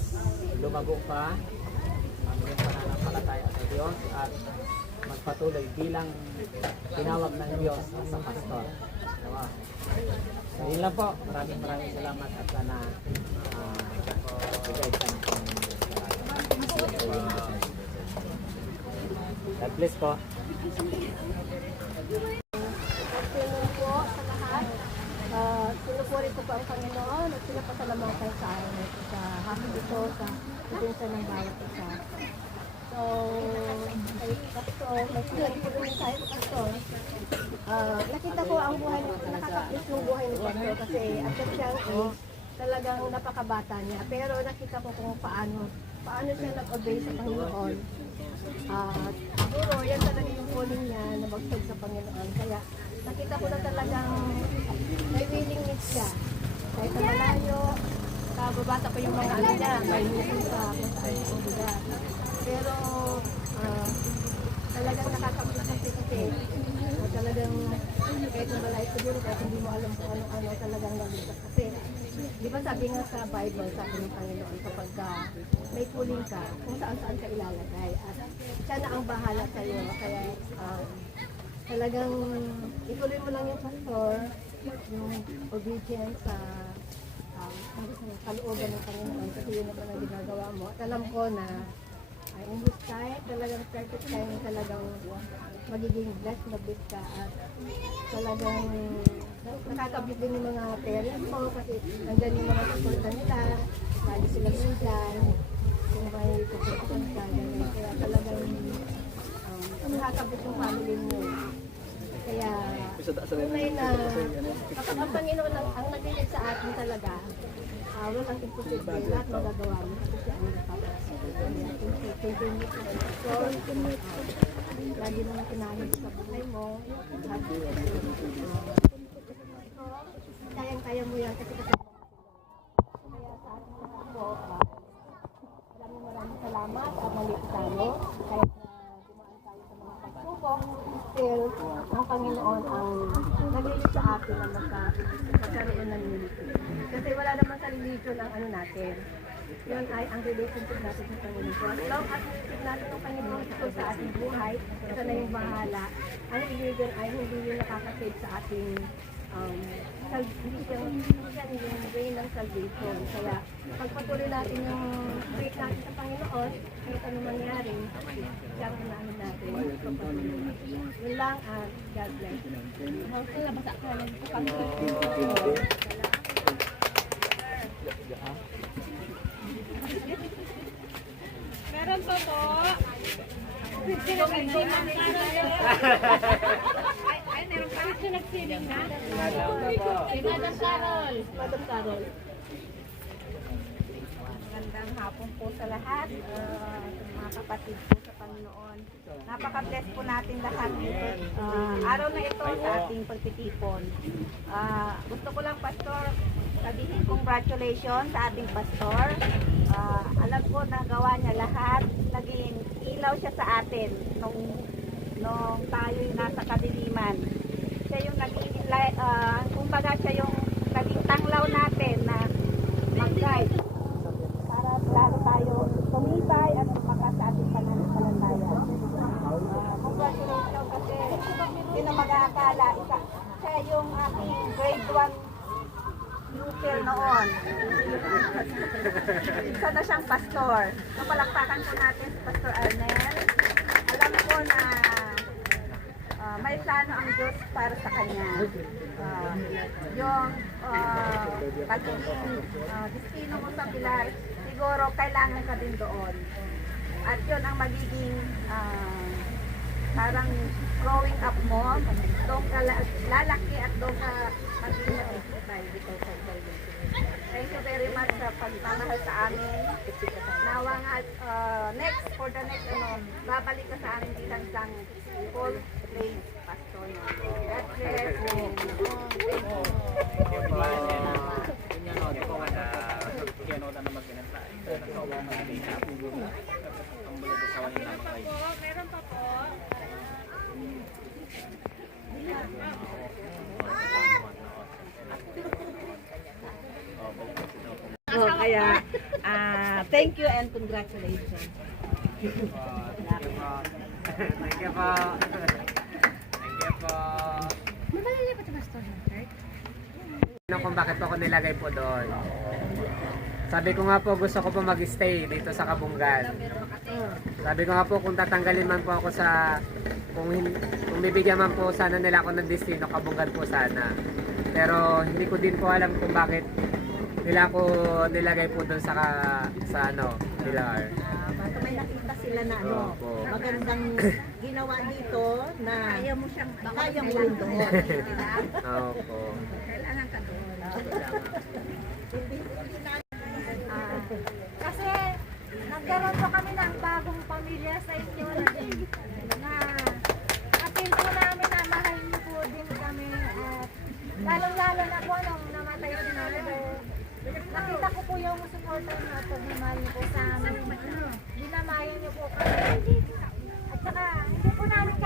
lumago pa ang iyong pananampalataya sa Diyos at magpatuloy bilang tinawag ng Diyos sa pastor. Diba? So yun lang po. Maraming salamat at sana bigay ka ng God bless po. Pagpinong po sa lahat. Sinupuri ko po ang Panginoon at sinapasalamatan sa araw na ito sa hapon ito sa ibinsa ng bawat isa. So, ay Pastor, may pinag-pulungan tayo sa Pastor. Nakita ko ang buhay, nakakapis ng buhay ni Pastor kasi at the young age, talagang napakabata niya. Pero nakita ko kung paano siya nag-obey sa Panginoon. Siguro, yan talaga yung calling niya na magsog sa Panginoon. Kaya nakita ko na talagang may willingness siya. Kahit na malayo, babasa pa yung mga ano niya, may mission sa Panginoon. Pero talagang nakakapagpapit kasi talagang kahit na malayo siguro, kahit hindi mo alam kung ano talagang nalipas. Kasi di ba sabi nga sa Bible, sabi ng Panginoon, kapag may kuling ka, kung saan-saan ka ilalagay. At siya na ang bahala sa iyo. Kaya talagang ituloy mo lang yung Pastor, yung obedience sa kalooban ng Panginoon. Kasi yun naman ang ginagawa mo. At alam ko na in His time, talagang perfect time, talagang magiging blessed na blessed ka. At talagang nakakabit din yung mga parents mo kasi nandyan yung mga supportan nila, lagi sila nandyan, kung may pupuntahan ka, gano'n. Kaya talagang nakakabit yung family mo. Kaya tunay na kapag ang Panginoon ang nagbigay sa atin talaga, walang imposible, lahat magagawa mo kasi siya ang nagpapasok. So, lagi naman kinahit sa buhay mo, kayang-kaya mo yan kasi kasama mo. Kaya sa ating lahat po, maraming salamat at maliit tayo. Kahit na dumaan tayo sa mga pagsubok, still, ang Panginoon ang nag-iisip sa atin na magkaroon ng unity. Kasi wala naman sa religion ang ano natin. Yun ay ang relationship natin sa Panginoon. So, as long as isip natin ang Panginoon sa ating buhay, ito na yung bahala. Ang religion ay hindi yung nakakasave sa ating hindi siya yung way ng salvation. Kaya pagpatuloy natin yung faith natin sa Panginoon, kahit ano mangyari, siyang unahin natin. Yun lang, God bless. Labasa ka lang sa Panginoon. Meron pa po. Ay, meron pa. Ito nagsiling na. Madam Carol. Madam Carol. Magandang hapon po sa lahat, mga kapatid po sa Panginoon. Napaka-bless po natin lahat dito. Araw na ito sa ating pagtitipon. Gusto ko lang, Pastor, sabihin congratulations sa ating pastor. Alam ko na gawa niya lahat. Naging ilaw siya sa atin nung tayo'y nasa kadiliman. Siya yung naging, kumbaga siya yung naging tanglaw natin na mag-guide para lalo tayo tumibay at tumakas sa ating pananampalataya. Congratulations kasi hindi na mag-aakala. Siya yung ating grade 1 pupil noon. Isa na siyang pastor. So palakpakan po natin si Pastor Arnel. Alam ko na may plano ang Diyos para sa kanya. Yung pagiging destino mo sa Pilar, siguro kailangan ka din doon. At yun ang magiging parang growing up mo, doon ka lalaki at doon ka magiging matibay. Thank you very much sa pagmamahal sa amin. Nawa nga, for the next, babalik ka sa amin bilang isang full praise pastor. God bless you. Meron pa po. Kaya, thank you and congratulations. Thank you po. Thank you po. Kung bakit po ako nilagay po doon. Sabi ko nga po, gusto ko po mag-stay dito sa Kabungan. Sabi ko nga po, kung tatanggalin man po ako kung bibigyan man po sana nila ako ng destino, Kabungan po sana. Pero hindi ko din po alam kung bakit nila ako nilagay po doon sa Pilar. Basta may nakita sila na magandang ginawa dito na kaya mo rin doon. Opo. Kailangan ka doon. Kasi nagkaroon po kami ng bagong pamilya sa inyo na atin po namin na mahal niyo po din kami at lalong-lalo na po nung namatay si Mother. Nakita ko po yung supporter niyo at pagmamahal niyo po sa amin. Dinamayan niyo po kami. At saka hindi po namin